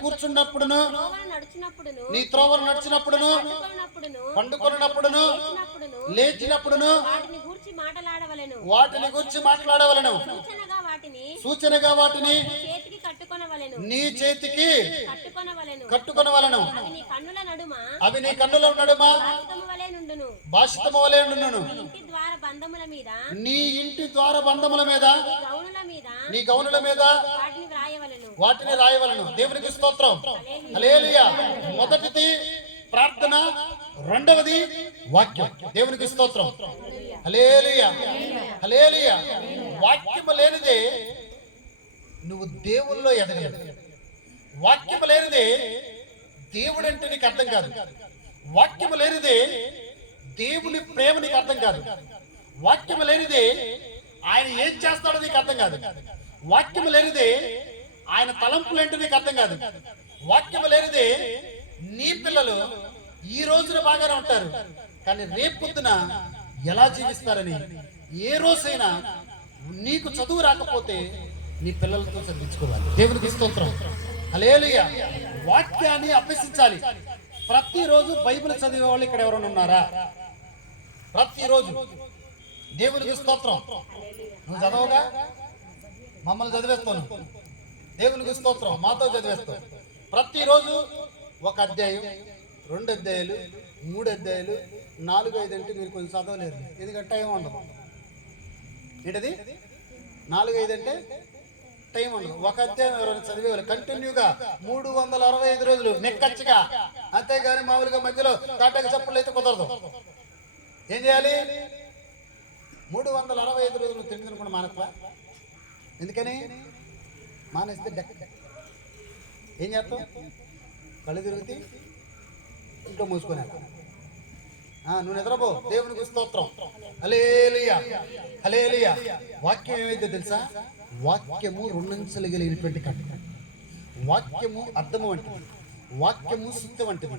కూర్చున్నప్పుడును, నీ త్రోవలు నడిచినప్పుడును, పండుకొన్నప్పుడును, లేచినప్పుడును వాటిని గూర్చి మాట్లాడవలెను. సూచనగా వాటిని నీ చేతికి కట్టుకొనవలెను. అవి నీ కన్నులో నడుమ భాషితము వలె నుండును. నీ ఇంటి ద్వార బంధముల మీద నీ గౌనుల మీద వాటిని రాయవలను. దేవునికి స్తోత్రం. హల్లెలూయా. మొదటిది ప్రార్థన, రెండవది వాక్యం. దేవునికి స్తోత్రం. హల్లెలూయా, హల్లెలూయా. వాక్యము లేనిదే నువ్వు దేవుల్లో ఎదగలేవు. వాక్యము లేనిదే దేవుడు అంటే నీకు అర్థం కాదు. వాక్యము లేనిదే దేవుని ప్రేమ నీకు అర్థం కాదు. వాక్యము లేనిదే ఆయన ఏం చేస్తాడో నీకు అర్థం కాదు. వాక్యము లేనిదే ఆయన తలంపులు ఏంటో నీకు అర్థం కాదు. వాక్యము లేనిదే నీ పిల్లలు ఈ రోజున బాగానే ఉంటారు, కానీ రేపొద్దున ఎలా జీవిస్తారని ఏ రోజైనా నీకు చదువు రాకపోతే నీ పిల్లలతో చదివించుకోవాలి. దేవునికి స్తోత్రం. హల్లెలూయా. వాక్యాన్ని అభ్యసించాలి. ప్రతిరోజు బైబిల్ చదివే వాళ్ళు ఇక్కడ ఎవరైనా ఉన్నారా? ప్రతిరోజు దేవునికి స్తోత్రం. నువ్వు చదవగా మమ్మల్ని చదివేస్తాను. దేవునికి స్తోత్రం. మాతో చదివేస్తావు. ప్రతిరోజు ఒక అధ్యాయం, 2 అధ్యాయాలు, 3 అధ్యాయాలు, 4, 5 అంటే మీరు కొంచెం చదవలేరు. ఎందుకంటే టైం ఉండదు. ఏంటది? 4, 5 అంటే టైం ఉండదు. ఒక అధ్యాయం ఎవరైనా చదివేవాళ్ళు కంటిన్యూగా 365 రోజులు నెక్కచ్చిగా, అంతేగాని మామూలుగా మధ్యలో తాటక చప్పుళ్ళు అయితే కుదరదు. ఏం చేయాలి? 365 రోజులు తిండి మానట్లా. ఎందుకని మానేస్తే ఏం చేస్తాం? కళ్ళు తిరుగుతాయి, ఇంట్లో మూసుకొని నువ్వు నిద్రపో. దేవునికి స్తోత్రం. హల్లెలూయా, హల్లెలూయా. వాక్యం ఏమైతే తెలుసా? వాక్యము 2 అంచెలు కలిగినటువంటి కట్ట. వాక్యము అర్థము వంటిది. వాక్యము సుత్తి వంటిది.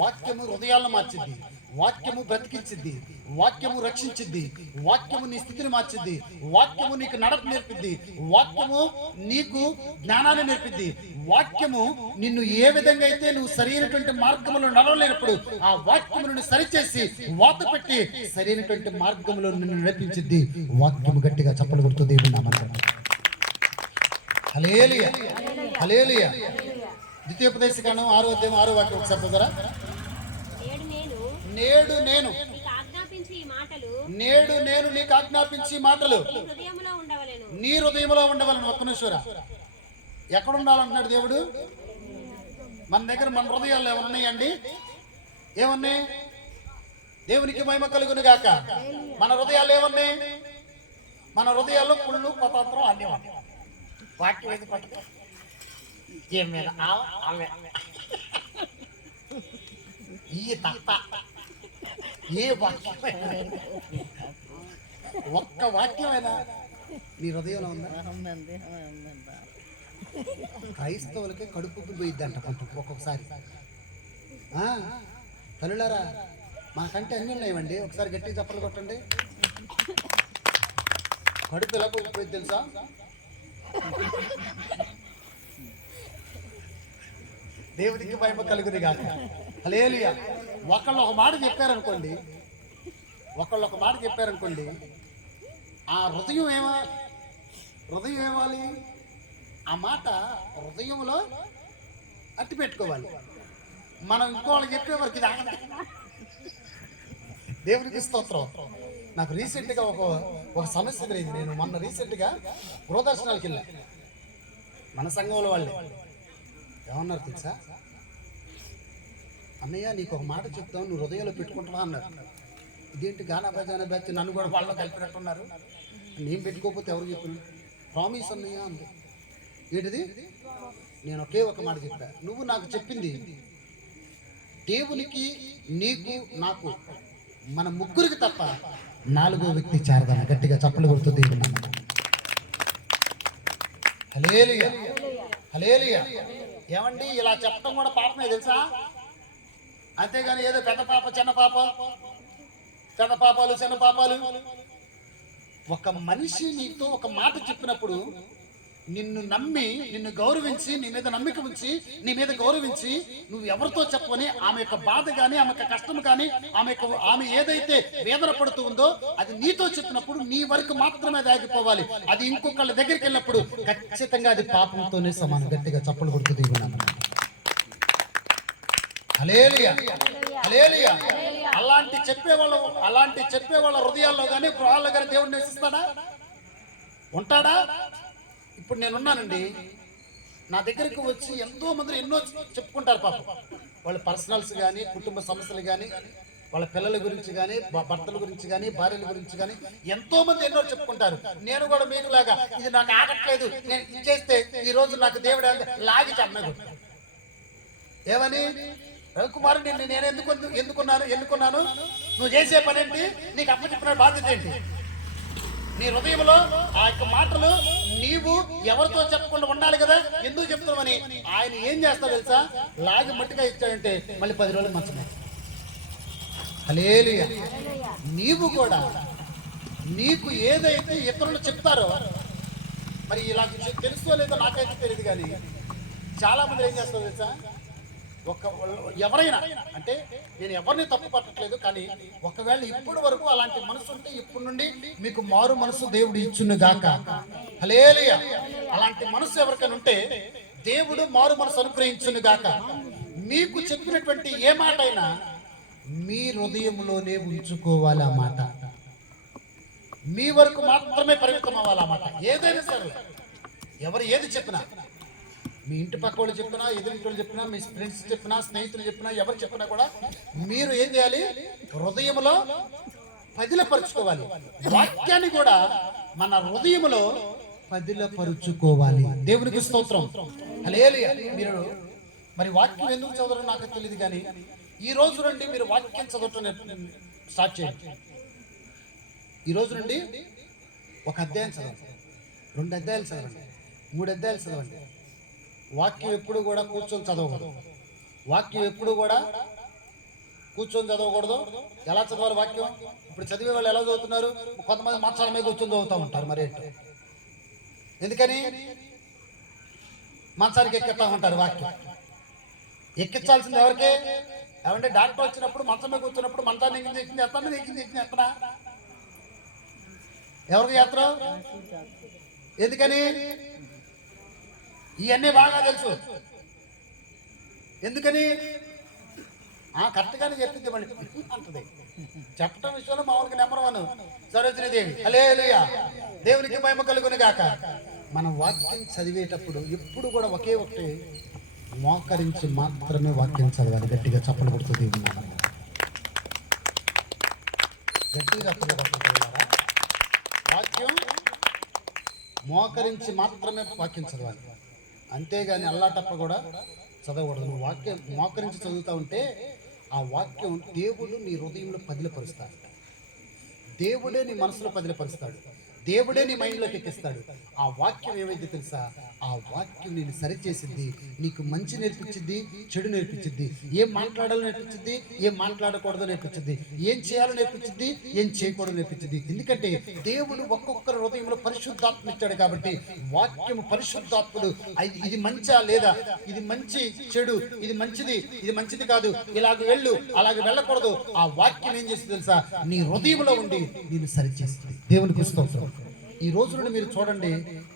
వాక్యము హృదయాలను మార్చిద్ది. వాక్యము బ్రతికించిద్ది. వాక్యము రక్షించిద్ది. వాక్యము నీ స్థితిని మార్చిద్ది. వాక్యము నీకు నడప నేర్పిద్ది. వాక్యము నీకు జ్ఞానాన్ని నేర్పిద్ది. వాక్యము నిన్ను ఏ విధంగా అయితే నువ్వు సరైనటువంటి మార్గంలో నడవలేనప్పుడు ఆ వాక్యమును సరిచేసి వాత పెట్టి సరైనటువంటి మార్గంలో నిన్ను నడిపించిద్ది. వాక్యము గట్టిగా చప్పలు కొడుతుంది. హల్లెలూయా, హల్లెలూయా. ద్వితీయోపదేశకాండం 6వ అధ్యాయం 6వ వాక్యం ఒకసారి చదవరా? నేడు నేను నీకు ఆజ్ఞాపించి మాటలు నీ హృదయంలో ఉండవలను. ఒక్క నిమిషం. ఎక్కడ ఉండాలంటున్నాడు దేవుడు? మన దగ్గర మన హృదయాల్లో ఏమన్నాయండి? ఏమన్నాయి? దేవునికి మహిమ కలుగును గాక. మన హృదయాలు ఏమన్నాయి? మన హృదయాల్లో కుళ్ళు, పతాంతరం అన్నీ ఉన్నాయి. వాక్యం ఏది పట్టుకో ఈ తప్ప ఏ వాక్యం, ఒక్క వాక్యమైనా నీ హృదయంలో ఉందా? క్రైస్తవులకే కడుపుకు పోయిద్దంట ఒక్కొక్కసారి. తల్లులారా, మాకంటే అన్నీ ఉన్నాయండి. ఒకసారి గట్టిగా చప్పలు కొట్టండి. కడుపు ఎలా పోయిద్ది తెలుసా? దేవునికి మహిమ కలుగును గాక. హల్లెలూయా. ఒకళ్ళు ఒక మాట చెప్పారనుకోండి, ఆ హృదయం ఏమాలి? ఆ మాట హృదయంలో అట్టి పెట్టుకోవాలి. మనం ఇంకోళ్ళకి చెప్పే వరకు ఇది ఆగదు. దేవునికి స్తోత్రం. నాకు రీసెంట్గా ఒక సమస్య ఎదురైంది. నేను మొన్న రీసెంట్గా గృహదర్శనాలకు వెళ్ళా. మన సంఘంలో వాళ్ళే ఏమన్నారు తెలుసా? అన్నయ్య, నీకు ఒక మాట చెప్తావు, నువ్వు హృదయంలో పెట్టుకుంటావా అన్నారు. ఇదేంటి గానా బజానా బ్యాచ్, నన్ను కూడా వాళ్ళలో కలిపినట్టున్నారు. నేను పెట్టుకోకపోతే ఎవరు చెప్పిన? ప్రామిస్ అన్నయ్య అంది. ఏంటిది? నేను ఒకే ఒక మాట చెప్పా. నువ్వు నాకు చెప్పింది దేవునికి, నీకు, నాకు, మన ముగ్గురికి తప్ప 4వ వ్యక్తి చేరదాన. గట్టిగా చప్పలు కొడుతుంది. హల్లెలూయా, హల్లెలూయా. ఏమండి, ఇలా చెప్పడం కూడా పాపమే తెలుసా? అంతేగాని ఏదో పెద్ద పాప చిన్న పాపాలు చిన్న పాపాలు. ఒక మనిషి నీతో ఒక మాట చెప్పినప్పుడు నిన్ను నమ్మి, నిన్ను గౌరవించి, నీ మీద నమ్మిక ఉంచి, నీ మీద గౌరవించి నువ్వు ఎవరితో చెప్పని ఆమె యొక్క బాధ కానీ, ఆమె యొక్క కష్టం కానీ, ఆమె ఏదైతే వేదన పడుతూ ఉందో అది నీతో చెప్పినప్పుడు నీ వరకు మాత్రమే దాగిపోవాలి. అది ఇంకొకళ్ళ దగ్గరికి వెళ్ళినప్పుడు ఖచ్చితంగా అది పాపంతోనే సమానం. గట్టిగా చప్పలు కొడుతుంది. హల్లెలూయా. హల్లెలూయా. అలాంటి చెప్పేవాళ్ళ హృదయాల్లో కానీ గృహాల్లో కానీ దేవుడు నివసిస్తాడా, ఉంటాడా? ఇప్పుడు నేనున్నానండి, నా దగ్గరికి వచ్చి ఎంతో మంది ఎన్నో చెప్పుకుంటారు పాపం. వాళ్ళ పర్సనల్స్ కానీ, కుటుంబ సమస్యలు కానీ, వాళ్ళ పిల్లల గురించి కానీ, భర్తల గురించి కానీ, భార్యల గురించి కానీ ఎంతో మంది ఎన్నో చెప్పుకుంటారు. నేను కూడా మీకులాగా ఇది నాకు ఆగట్లేదు, నేను ఇది చేస్తే ఈ రోజు నాకు దేవుడు లాగి చమ్మేది. ఏమని? రవికుమారు నేను ఎన్నుకున్నాను, నువ్వు చేసే పని ఏంటి, నీకు అప్పచెప్పిన బాధ్యత ఏంటి? నీ హృదయంలో ఆ యొక్క మాటలు నీవు ఎవరితో చెప్పకుండా ఉండాలి కదా. ఎందుకు చెప్తున్నామని ఆయన ఏం చేస్తాడు తెలుసా? లాగి మట్టిగా ఇచ్చాడంటే మళ్ళీ 10 రోజులు మంచమే. హల్లెలూయా. నీవు కూడా నీకు ఏదైతే ఇతరులు చెప్తారో, మరి ఇలా తెలుసో లేదో నాకైతే తెలియదు, కానీ చాలా మంది ఏం చేస్తారో తెలుసా? ఎవరైనా అంటే నేను ఎవరిని తప్పు పట్టట్లేదు, కానీ ఒకవేళ ఇప్పటి వరకు అలాంటి మనసు ఉంటే ఇప్పటి నుండి మీకు మారు మనసు దేవుడు ఇచ్చును గాక. హల్లెలూయా. అలాంటి మనసు ఎవరికైనా ఉంటే దేవుడు మారు మనసు అనుగ్రహించును గాక. మీకు చెప్పినటువంటి ఏ మాట అయినా మీ హృదయంలోనే ఉంచుకోవాలి. ఆ మాట మీ వరకు మాత్రమే పరిమితం అవ్వాలి. ఆ మాట ఏదైనా సరే, ఎవరు ఏది చెప్పినా, మీ ఇంటి పక్క వాళ్ళు చెప్పినా, ఎదురింటి వాళ్ళు చెప్పినా, మీ ఫ్రెండ్స్ చెప్పినా, స్నేహితులు చెప్పినా, ఎవరు చెప్పినా కూడా మీరు ఏం చేయాలి? హృదయంలో పదిలపరుచుకోవాలి. వాక్యాన్ని కూడా మన హృదయంలో పదిలపరుచుకోవాలి. దేవునికి స్తోత్రం. హల్లెలూయా. మీరు మరి వాక్యం ఎందుకు చదవరో నాకు తెలియదు, కానీ ఈ రోజు నుండి మీరు వాక్యం చదవటం స్టార్ట్ చేయండి. ఈ రోజు నుండి 1 అధ్యాయం చదవండి, 2 అధ్యాయాలు చదవండి, 3 అధ్యాయాలు చదవండి. వాక్యం ఎప్పుడు కూడా కూర్చొని చదవకూడదు. వాక్యం ఎప్పుడు కూడా కూర్చొని చదవకూడదు. ఎలా చదవాలి వాక్యం? ఇప్పుడు చదివే వాళ్ళు ఎలా చదువుతున్నారు? కొంతమంది మంచాల మీద కూర్చొని చదువుతూ ఉంటారు. మరి ఎందుకని? మంచానికి ఎక్కిస్తూ ఉంటారు. వాక్యం ఎక్కించాల్సింది ఎవరికి? ఏమంటే డాక్టర్ వచ్చినప్పుడు మంచం మీద కూర్చున్నప్పుడు మంచాన్ని ఎక్కింది ఎత్తనా? ఎవరికి చేస్తారు? ఎందుకని? ఇవన్నీ బాగా తెలుసు. ఎందుకని? కరెక్ట్గానే చెప్పింది మళ్ళీ అంటది. చెప్పటం విషయంలో మామూలుగా నెంబర్ 1 సరోజిని దేవి. హల్లెలూయా. దేవునికి మహిమ కలుగును గాక. మనం వాక్యం చదివేటప్పుడు ఎప్పుడు కూడా ఒకే ఒకటి మోకరించి మాత్రమే వాక్యం చదవాలి. గట్టిగా చప్పలు కొడుతుంది. గట్టిగా చప్పలు కొడుతున్నారా? వాక్యం మోకరించి మాత్రమే వాక్యం చదవాలి, అంతేగాని అల్లాటప్ప కూడా చదవకూడదు. నువ్వు వాక్యం మోకరించి చదువుతా ఉంటే ఆ వాక్యం దేవుడు నీ హృదయంలో పదిలపరుస్తాడు. దేవుడే నీ మనసులో పదిలపరుస్తాడు. దేవుడే నీ మైండ్లోకి ఎక్కిస్తాడు. ఆ వాక్యం ఏమైతే తెలుసా? ఆ వాక్యం నేను సరిచేసిద్ది, నీకు మంచి నేర్పించిద్ది, చెడు నేర్పించిద్ది, ఏం మాట్లాడాలో నేర్పించిద్ది, ఏం మాట్లాడకూడదో నేర్పించిద్ది, ఏం చేయాలో నేర్పించిద్ది, ఏం చేయకూడదు నేర్పించిద్ది. ఎందుకంటే దేవుడు ఒక్కొక్కరి హృదయంలో పరిశుద్ధాత్మ ఇచ్చాడు కాబట్టి వాక్యము పరిశుద్ధాత్ముడు ఇది మంచా లేదా, ఇది మంచి చెడు, ఇది మంచిది, ఇది మంచిది కాదు, ఇలాగ వెళ్ళు, అలాగ వెళ్ళకూడదు. ఆ వాక్యం ఏం చేస్తుంది తెలుసా? నీ హృదయంలో ఉండి నేను సరిచేస్తుంది. దేవునికి స్తోత్రం. ఈ రోజు నుండి మీరు చూడండి,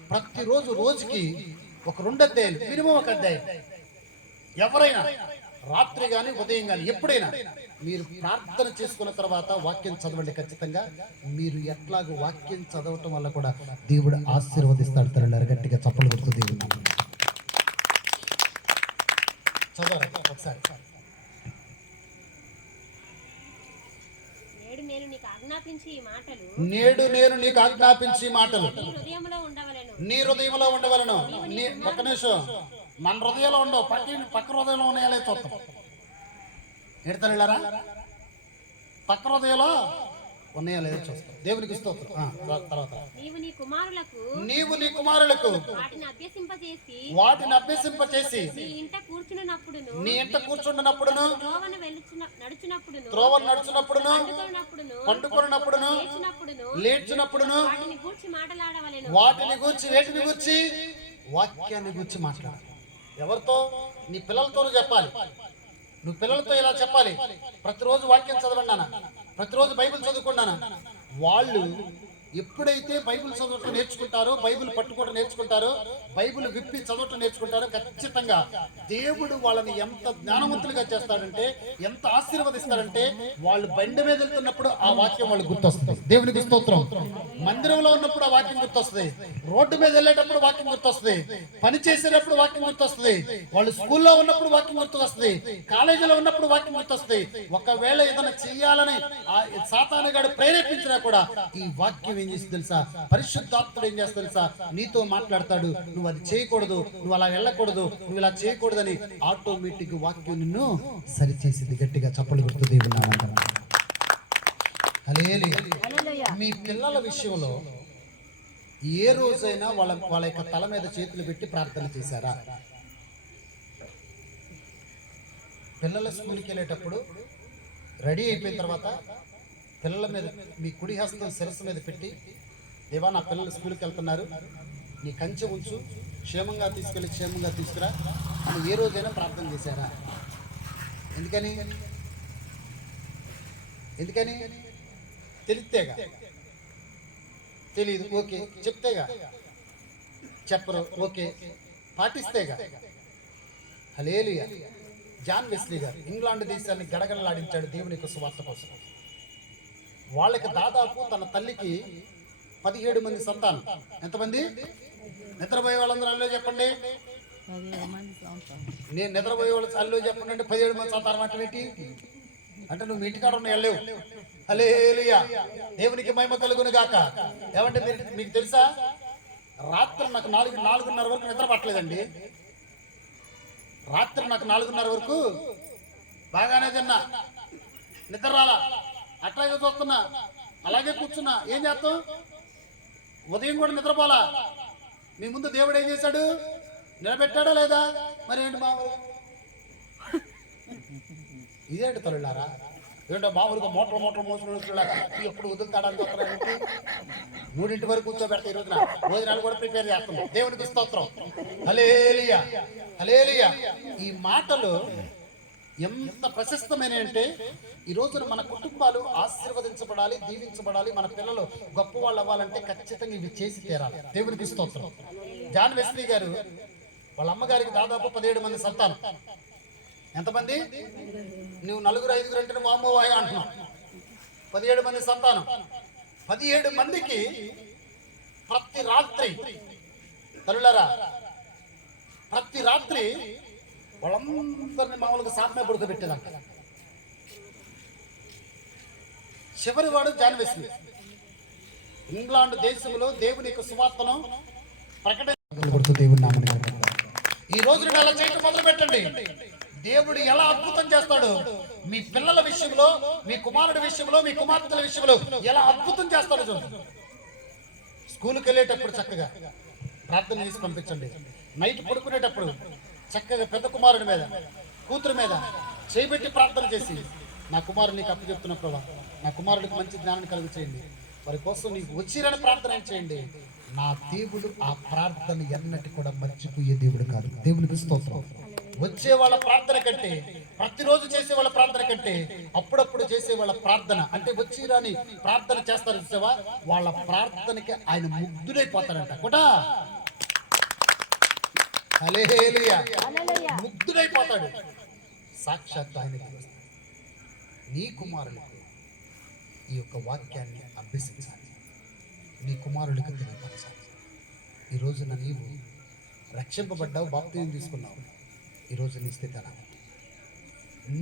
ప్రతిరోజు రోజుకి 2 అధ్యాయాలు, మినిమం 1 అధ్యాయం. ఎవరైనా రాత్రి కానీ ఉదయం కానీ ఎప్పుడైనా మీరు ప్రార్థన చేసుకున్న తర్వాత వాక్యం చదవండి. ఖచ్చితంగా మీరు ఎట్లాగో వాక్యం చదవటం వల్ల కూడా దేవుడు ఆశీర్వదిస్తాడు. తల్లారు గట్టిగా చప్పలు కొడుతూ దేవుడు చదవరా ఒకసారి. నేడు నేను నీకు ఆజ్ఞాపించి మాటలు నీ హృదయంలో ఉండవలను. ఒక్క నిమిషం, మన హృదయంలో ఉండవు, పక్క హృదయంలో ఉన్నాయా చూస్తాం. ఎడతారా? పక్క హృదయంలో ఉన్నాయా లేదా చూస్తాం. దేవునికి స్తోత్రం. తర్వాత నీవు నీ కుమారులకు వాటిని అభ్యసింపచేసి నీ ఇంట కూర్చుంటున్నప్పుడును, త్రోవను నడుచునప్పుడును, పండుకొనున్నప్పుడును, లేచినప్పుడును వాటిని గూర్చి వాక్యాన్ని గూర్చి మాట్లాడాలి. ఎవరితో? నీ పిల్లలతో చెప్పాలి. నువ్వు పిల్లలతో ఇలా చెప్పాలి, ప్రతిరోజు వాక్యం చదవండి నాన్న, ప్రతిరోజు బైబిల్ చదువుకున్నాను. వాళ్ళు ఎప్పుడైతే బైబిల్ చదవటం నేర్చుకుంటారో, బైబిల్ పట్టుకోవడం నేర్చుకుంటారో, బైబిల్ విప్పి చదవటం నేర్చుకుంటారో, ఖచ్చితంగా దేవుడు వాళ్ళని ఎంత జ్ఞానవంతులుగా చేస్తాడంటే, ఎంత ఆశీర్వదిస్తాడంటే, వాళ్ళు బండి మీద వెళ్తున్నప్పుడు ఆ వాక్యం వాళ్ళు గుర్తొస్తుంది. దేవునికి స్తోత్రం. మందిరంలో ఉన్నప్పుడు ఆ వాక్యం గుర్తొస్తుంది, రోడ్డు మీద వెళ్ళేటప్పుడు వాక్యం గుర్తొస్తుంది, పని చేసేటప్పుడు వాక్యం గుర్తొస్తుంది, వాళ్ళు స్కూల్లో ఉన్నప్పుడు వాక్యం గుర్తొస్తుంది, కాలేజీలో ఉన్నప్పుడు వాక్యం గుర్తొస్తుంది. ఒకవేళ ఏదైనా చెయ్యాలని ఆ సాతానుగాడు ప్రేరేపించినా కూడా ఈ వాక్యం ఏం చేసి తెలుసా, పరిశుద్ధాత్ముడు ఏం చేస్తా తెలుసా, నీతో మాట్లాడతాడు. నువ్వు అది చేయకూడదు, నువ్వు అలా వెళ్ళకూడదు, నువ్వు ఇలా చేయకూడదని ఆటోమేటిక్ వాక్యం నిన్ను సరిచేసింది. గట్టిగా చప్పలు కొడుతూ దేవుని నామమున హల్లెలూయా. మీ పిల్లల విషయంలో ఏ రోజైనా వాళ్ళ యొక్క తల మీద చేతులు పెట్టి ప్రార్థన చేశారా? పిల్లల స్కూల్కి వెళ్ళేటప్పుడు రెడీ అయిపోయిన తర్వాత పిల్లల మీద మీ కుడి హస్తం శిరస్సు మీద పెట్టి, దేవా నా పిల్లలు స్కూల్కి వెళ్తున్నారు, నీ కంచె ఉంచు, క్షేమంగా తీసుకెళ్ళి క్షేమంగా తీసుకురా అని ఏ రోజైనా ప్రార్థన చేశారా? ఎందుకని తెలిస్తేగా, తెలీదు ఓకే, చెప్తేగా, చెప్పరు ఓకే, పాటిస్తేగా. హల్లెలూయా. జాన్ వెస్లీ గారు ఇంగ్లాండ్ దేశాన్ని గడగడలాడించాడు దేవుని యొక్క సువార్త కోసం. వాళ్ళకి దాదాపు తన తల్లికి 17 మంది సంతానం. ఎంతమంది? నిద్రపోయే వాళ్ళందరూ అల్లో చెప్పండి. నేను నిద్రపోయే వాళ్ళు అల్లో చెప్పండి అంటే 17 మంది సంతానం అంటే ఏంటి? అంటే నువ్వు మీ ఇంటికాడ ఉన్న వెళ్ళలేవు. హల్లెలూయా. దేవునికి మహిమ కలుగును గాక. ఏమంటే మీకు తెలుసా, రాత్రి నాకు 4:30 వరకు నిద్ర పట్టలేదండి. రాత్రి నాకు 4:30 వరకు బాగానే తిన్నా, నిద్ర రాలా, అట్లాగే చూస్తున్నా, అలాగే కూర్చున్నా. ఏం చేస్తాం? ఉదయం కూడా నిద్రపోలా. మీ ముందు దేవుడు ఏం చేశాడు? నిలబెట్టాడా లేదా? మరి ఏంటి మామూలు ఇదేంటి తల్లులారా? ఏంటో మామూలుగా మోటార్ మోసుకుని ఎప్పుడు వదులుతాడని చూస్తున్నారంటే 3 వరకు కూర్చోబెడతా. ఈ రోజున భోజనాలు కూడా ప్రిపేర్ చేస్తున్నాం. దేవునికి స్తోత్రం. హల్లెలూయా, హల్లెలూయా. ఈ మాటలు ఎంత ప్రశస్తమైన అంటే, ఈ రోజున మన కుటుంబాలు ఆశీర్వదించబడాలి, దీవించబడాలి, మన పిల్లలు గొప్ప వాళ్ళు అవ్వాలంటే ఖచ్చితంగా ఇవి చేసి తీరాలి. దేవునికి స్తోత్రం. జాన్ వెస్లీ గారు వాళ్ళ అమ్మగారికి దాదాపు 17 మంది సంతానం. ఎంతమంది? నువ్వు 4-5 అంటే నువ్వు అమ్మవాయి అంటున్నావు. 17 మంది సంతానం. 17 మందికి ప్రతి రాత్రి తల్లులారా, ప్రతి రాత్రి వాళ్ళందరినీ మామూలుగా సాపమే పడుకోబెట్టేదంట. చివరి వాడు జాన్ వెస్లీ. ఇంగ్లాండ్ దేశంలో దేవుని యొక్క సువార్తను ప్రకటించబడుతూ దేవుని నామమున ఈ రోజు అలా చేయటం మొదలు పెట్టండి. దేవుడు ఎలా అద్భుతం చేస్తాడు మీ పిల్లల విషయంలో, మీ కుమారుడి విషయంలో, మీ కుమార్తెల విషయంలో ఎలా అద్భుతం చేస్తాడు చూడండి. స్కూల్కి వెళ్ళేటప్పుడు చక్కగా ప్రార్థన చేసి పంపించండి. నైట్ పడుకునేటప్పుడు చక్కగా పెద్ద కుమారుడి మీద, కూతురు మీద చేయబెట్టి ప్రార్థన చేసి, నా కుమారుడు నీకు అప్పు చెప్తున్న ప్రభా, నా కుమారుడికి మంచి జ్ఞానం కలుగు చేయండి, వారి కోసం నీకు వచ్చిరని ప్రార్థన చేయండి. నా దేవుడు ఆ ప్రార్థన ఎన్నటి కూడా మర్చిపోయే దేవుడు కాదు. దేవునికి స్తోత్రం. వచ్చే వాళ్ళ ప్రార్థన కంటే, ప్రతిరోజు చేసే వాళ్ళ ప్రార్థన కంటే, అప్పుడప్పుడు చేసే వాళ్ళ ప్రార్థన అంటే వచ్చిరాని ప్రార్థన చేస్తారు చూసావా, వాళ్ళ ప్రార్థనకి ఆయన ముగ్ధుడైపోతాడంట కూడా. హల్లెలూయా. ముగ్ధుడైపోతాడు. సాక్షాత్ ఆయనకి నీ కుమారులకు ఈ యొక్క వాక్యాన్ని అభ్యసించాలి, నీ కుమారుడికి తెలియపరచాలి. ఈ రోజున నీవు రక్షింపబడ్డావు, బాప్తిజం తీసుకున్నావు. ఈరోజు నీ స్థితి ఎలా?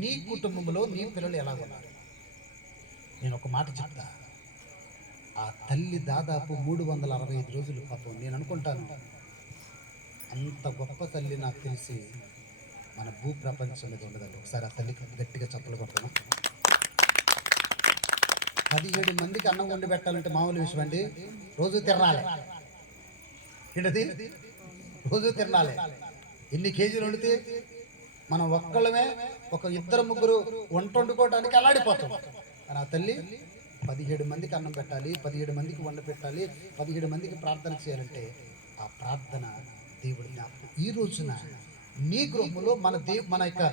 నీ కుటుంబంలో నీ పిల్లలు ఎలా ఉన్నారు? నేను ఒక మాట చెప్తా. ఆ తల్లి దాదాపు 365 రోజులు పాపం, నేను అనుకుంటాను అంత గొప్ప తల్లి నాకు తెలిసి మన భూ ప్రపంచం మీద ఉండదండి. ఒకసారి ఆ తల్లికి గట్టిగా చప్పలు కొడతాను. 17 మందికి అన్నం వండి పెట్టాలంటే మామూలు విషయం అండి. రోజు తినాలి. ఏంటది? రోజు తినాలి. ఎన్ని కేజీలు వండితే మనం ఒక్కళ్ళమే, ఒక 2-3 వంట వండుకోవడానికి అలాడిపోతాం. కానీ ఆ తల్లి 17 మందికి అన్నం పెట్టాలి, 17 మందికి వంట పెట్టాలి, 17 మందికి ప్రార్థన చేయాలంటే ఆ ప్రార్థన దేవుడి జ్ఞాపకం. ఈ రోజున నీ గృహంలో మన యొక్క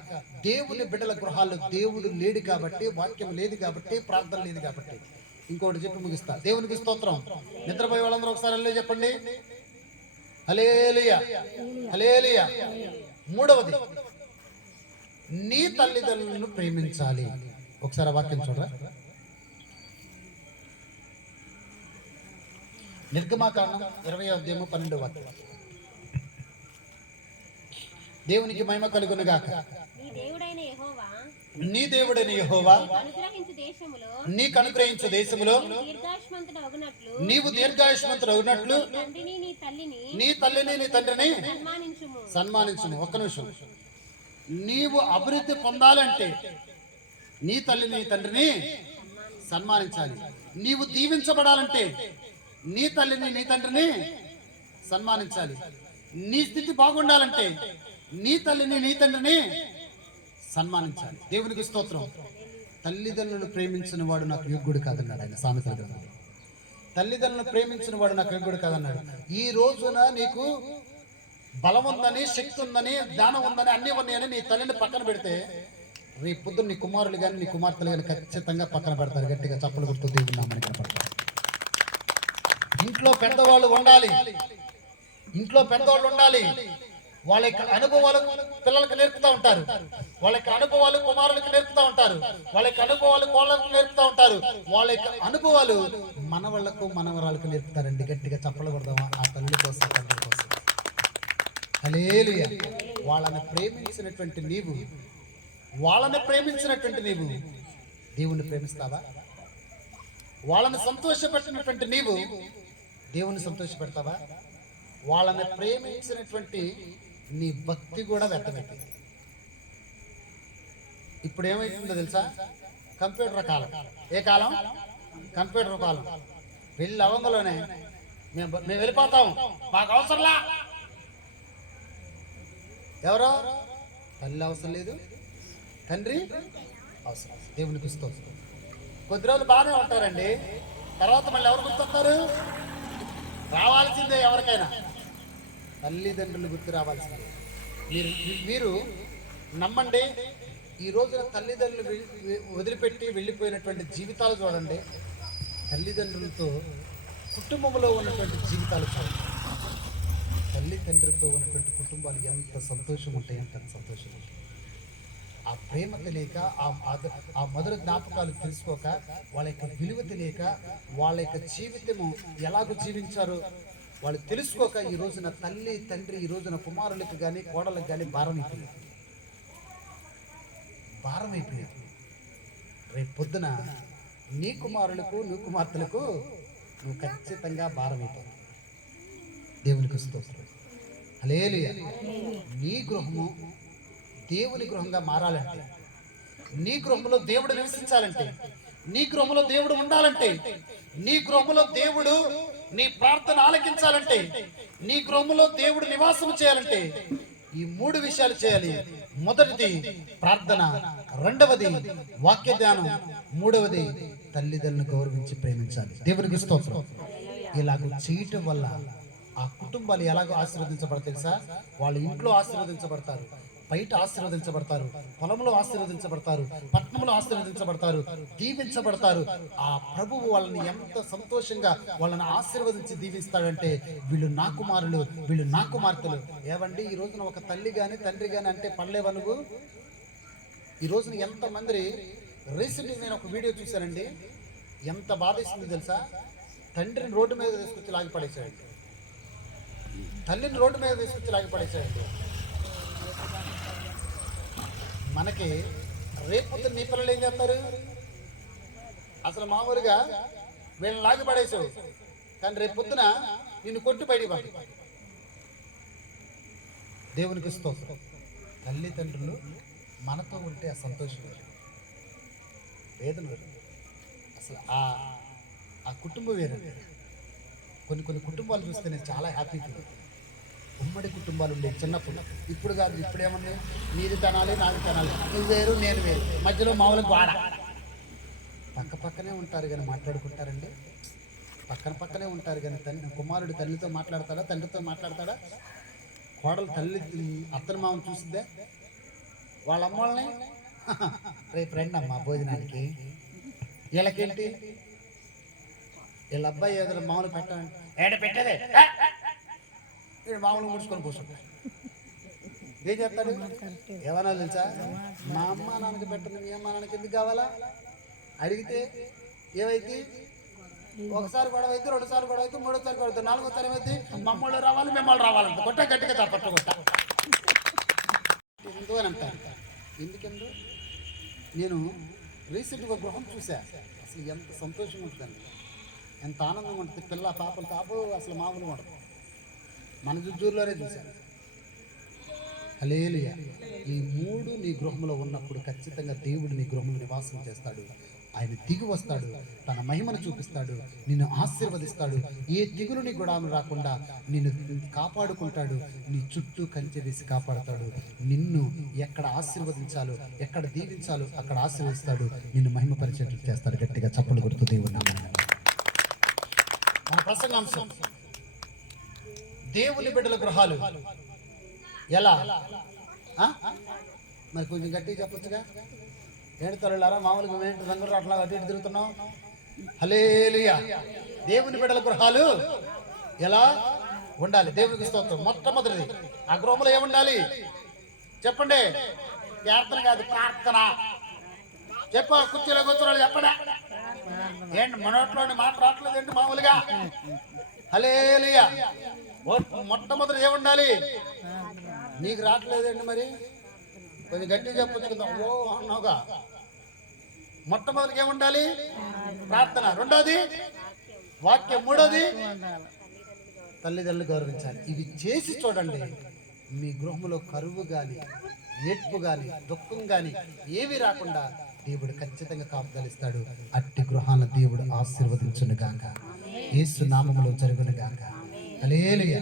దేవుని బిడ్డల గృహాల్లో దేవుడు లేడు కాబట్టి, వాక్యం లేదు కాబట్టి, ప్రార్థన లేదు కాబట్టి, ఇంకోటి చెప్పి ముగిస్తా. దేవునికి స్తోత్రం. నిద్రపోయే వాళ్ళందరూ ఒకసారి హల్లెలూయా చెప్పండి. హల్లెలూయా, హల్లెలూయా. మూడవది, నీ తల్లిదండ్రులను ప్రేమించాలి. ఒకసారి ఆ వాక్యం చూడరా. నిర్గమాకాండం 20:12 వాక్యం. దేవునికి మహిమ కలుగునుగాక. నీ దేవుడైన యెహోవా నీకు అనుగ్రహించు దేశములో నీవు దీర్ఘాయుష్మంతుడు అగునట్లు నీ తల్లిని నీ తండ్రిని సన్మానించుము. ఒక్క నిమిషం. నీవు అభివృద్ధి పొందాలంటే నీ తల్లిని నీ తండ్రిని సన్మానించాలి. నీవు దీవించబడాలంటే నీ తల్లిని నీ తండ్రిని సన్మానించాలి. నీ స్థితి బాగుండాలంటే నీ తల్లిని నీ తండ్రిని సన్మానించాలి. దేవునికి స్తోత్రం. తల్లిదండ్రులను ప్రేమించిన వాడు నాకు యోగ్యుడు కాదన్నాడు ఆయన సామెతల గ్రంథంలో. తల్లిదండ్రులను ప్రేమించిన వాడు నాకు యోగ్యుడు కాదన్నాడు. ఈ రోజున నీకు బలం ఉందని, శక్తి ఉందని, జ్ఞానం ఉందని, అన్ని ఉన్నాయని నీ తల్లిని పక్కన పెడితే రేపు పొద్దున్న నీ కుమారులు కానీ నీ కుమార్తెలు కానీ ఖచ్చితంగా పక్కన పెడతారు. గట్టిగా చప్పలు కొడుతూ దేవుని నామమున కనపడతారు. ఇంట్లో పెద్దవాళ్ళు ఉండాలి. ఇంట్లో పెద్దవాళ్ళు ఉండాలి. వాళ్ళ యొక్క అనుభవాలు పిల్లలకు నేర్పుతూ ఉంటారు. వాళ్ళ యొక్క అనుభవాలు కుమారులకు నేర్పుతూ ఉంటారు. వాళ్ళ యొక్క అనుభవాలు కోళ్ళకు నేర్పుతూ ఉంటారు. వాళ్ళ యొక్క అనుభవాలు మనవాళ్లకు మనవరాలకు నేర్పుతారండి. గట్టిగా చప్పలు కొడదామా ఆ తల్లి కోసం, తండ్రి కోసం. హల్లెలూయా. వాళ్ళని ప్రేమించినటువంటి నీవు దేవుని ప్రేమిస్తావా? వాళ్ళని సంతోషపెట్టినటువంటి నీవు దేవుని సంతోషపెడతావా? వాళ్ళని ప్రేమించినటువంటి నీ భక్తి కూడా వ్యర్థమైపోయింది. ఇప్పుడు ఏమైతుందో తెలుసా? కంప్యూటర్ కాలం. ఏ కాలం? కంప్యూటర్ కాలం. వెళ్ళి అవంగలోనే మేము వెళ్ళిపోతాం, మాకు అవసరంలా. ఎవరో తల్లి అవసరం లేదు, తండ్రి అవసరం. దేవునికి స్తోత్రం. కొద్ది రోజులు బాగానే ఉంటారండి, తర్వాత మళ్ళీ ఎవరు గుర్తొస్తారు? రావాల్సిందే ఎవరికైనా తల్లిదండ్రులు గుర్తు రావాల్సిందే. మీరు నమ్మండి, ఈ రోజున తల్లిదండ్రులు వదిలిపెట్టి వెళ్ళిపోయినటువంటి జీవితాలు చూడండి. తల్లిదండ్రులతో కుటుంబంలో ఉన్నటువంటి జీవితాలు చూడండి. తల్లిదండ్రులతో ఉన్నటువంటి కుటుంబాలు ఎంత సంతోషం ఉంటాయి, ఎంత సంతోషం ఉంటాయి. ఆ ప్రేమ తెలియక, ఆ మధుర జ్ఞాపకాలు తెలుసుకోక, వాళ్ళ యొక్క విలువ తెలియక, వాళ్ళ యొక్క జీవితము ఎలాగో జీవించారో వాళ్ళు తెలుసుకోక ఈ రోజున తల్లి తండ్రి ఈ రోజున కుమారులకు కానీ కోడలకు కానీ భారం అయిపోయారు. రేపు పొద్దున నీ కుమారులకు నీ కుమార్తెలకు నువ్వు ఖచ్చితంగా భారం అయిపోతావు. దేవునికి స్తోత్రం. హల్లెలూయా. నీ గృహము దేవుని గృహంగా మారాలంటే, నీ గృహంలో దేవుడు నివసించాలంటే, నీ గృహంలో దేవుడు ఉండాలంటే, నీ గృహంలో దేవుడు నీ ప్రార్థన ఆలకించాలంటే, నీ గృహంలో దేవుడు నివాసం చేయాలంటే ఈ 3 విషయాలు చేయాలి. మొదటిది ప్రార్థన, రెండవది వాక్య ధ్యానం, మూడవది తల్లిదండ్రులను గౌరవించి ప్రేమించాలి. దేవునికి స్తోత్రం. ఇలాగ చేయటం వల్ల ఆ కుటుంబాలు ఎలాగో ఆశీర్వదించబడతాయి తెలుసా? వాళ్ళ ఇంట్లో ఆశీర్వదించబడతారు, బయట ఆశీర్వదించబడతారు, పొలంలో ఆశీర్వదించబడతారు, పట్టణంలో ఆశీర్వదించబడతారు, దీవించబడతారు. ఆ ప్రభువు వాళ్ళని ఎంత సంతోషంగా వాళ్ళని ఆశీర్వదించి దీవిస్తాడంటే, వీళ్ళు నా కుమారులు, వీళ్ళు నా కుమార్తెలు. ఏవండి ఈ రోజున ఒక తల్లి కానీ తండ్రి కానీ అంటే పడలేవా నువ్వు? ఈ రోజున ఎంతమంది, రీసెంట్గా నేను ఒక వీడియో చూశానండి, ఎంత బాధేస్తుంది తెలుసా? తండ్రిని రోడ్డు మీద తీసుకొచ్చి లాగి పడేసాడండి, తల్లిని రోడ్డు మీద తీసుకొచ్చి లాగి పడేసాడండి. మనకి రేపు నీ పిల్లలు ఏం చేస్తారు? అసలు మామూలుగా వీళ్ళని లాగి పడేసావు, కానీ రేపు పొద్దున నిన్ను కొట్టి బయటికి పంపి. దేవునికి స్తోత్రం. తల్లిదండ్రులు మనతో ఉంటే ఆ సంతోషం వేదన వేరు. అసలు ఆ కుటుంబం వేరే. కొన్ని కుటుంబాలు చూస్తే నేను చాలా హ్యాపీ ఫీల్. ఉమ్మడి కుటుంబాలు ఉండేవి చిన్నప్పుడు. ఇప్పుడు కాదు, ఇప్పుడు ఏమన్నా నీది తినాలి నాది తినాలి, నువ్వు వేరు నేను వేరు, మధ్యలో మామూలుగా వాడ. పక్కనే ఉంటారు కానీ మాట్లాడుకుంటారండి. పక్కనే ఉంటారు కానీ కుమారుడు తల్లితో మాట్లాడతాడా, తండ్రితో మాట్లాడతాడా? కోడలు తల్లి అత్తని మామని చూసిద్దే? వాళ్ళ అమ్మల్ని రేపు రండి అమ్మా భోజనానికి. వీళ్ళకేంటి? వీళ్ళ అబ్బాయి ఏదో మామూలు పెట్టాను ఏడ పెట్టేదే వీడు మామూలు ముడుచుకొని కూర్చుంటాడు. ఏం చెప్తాడు? ఏమన్నా తెలుసా? మా అమ్మ నాన్నకి పెట్టండి, మీ అమ్మ నాన్నకి ఎందుకు కావాలా అడిగితే ఏమైతే ఒకసారి గొడవ అయితే, రెండుసార్లు గొడవ అయితే, మూడోసారి గొడవ అయితే, నాలుగోసారి ఏమైతే మమ్మల్ని రావాలి మిమ్మల్ని రావాలంట కొట్ట గట్టిగా తప్పట్ట కొట్ట ఎందుకు అని అంటారు. ఎందుకెందు నేను రీసెంట్గా ఒక గృహం చూసా, అసలు ఎంత సంతోషంగా ఉంటుందండి, ఎంత ఆనందంగా ఉంటుంది. పిల్ల పాపలు తాపు అసలు మామూలుగా ఉండదు. మన జుజ్జూరులోనే చూశాను. హల్లెలూయా. ఈ మూడు నీ గృహంలో ఉన్నప్పుడు ఖచ్చితంగా దేవుడు నీ గృహంలో నివాసం చేస్తాడు. ఆయన దిగి వస్తాడు, తన మహిమను చూపిస్తాడు, నిన్ను ఆశీర్వదిస్తాడు. ఏ దిగులు నీ గుడాము రాకుండా నిన్ను కాపాడుకుంటాడు. నీ చుట్టూ కంచె వేసి కాపాడతాడు. నిన్ను ఎక్కడ ఆశీర్వదించాలో, ఎక్కడ దీవించాలో అక్కడ ఆశీర్వదిస్తాడు. నిన్ను మహిమపరిచేట్లు చేస్తాడు. గట్టిగా చప్పలు కొడుతూ దేవుడు నామమున. మన ప్రసంగాంశం దేవుని బిడ్డల గృహాలు ఎలా? మరి కొంచెం గట్టిగా చెప్పొచ్చుగా. ఏంటి తల్లులారా, మామూలుగా ఏంటి రంగులు అట్లా అటు ఇటు తిరుగుతున్నాం? హల్లెలూయా. దేవుని బిడ్డల గృహాలు ఎలా ఉండాలి? దేవునికి స్తోత్రం. మొట్టమొదటిది ఆ గృహంలో ఏముండాలి చెప్పండి. ప్రార్థన కాదు, ప్రార్థన. చెప్ప కుర్చీలో కూర్చోవాలి చెప్పడా. ఏంటి మనోట్లోని మాట రావట్లేదు ఏంటి మామూలుగా? హల్లెలూయా. మొట్టమొదటి ఏముండాలి? నీకు రావట్లేదండి మరి కొంచెం గట్టిగా చెప్పొచ్చు కదా. ఓ అన్నావుగా. మొట్టమొదటికి ఏముండాలి? ప్రార్థన. రెండోది వాక్యం. మూడోది తల్లిదండ్రులు గౌరవించాలి. ఇవి చేసి చూడండి, మీ గృహంలో కరువు కానీ, ఏడ్పు కానీ, దుఃఖం కానీ ఏవి రాకుండా దేవుడు ఖచ్చితంగా కాపుదలిస్తాడు. అట్టి గృహాన్ని దేవుడు ఆశీర్వదించును గాక. యేసు నామములో జరుగును గాక. హల్లెలూయా.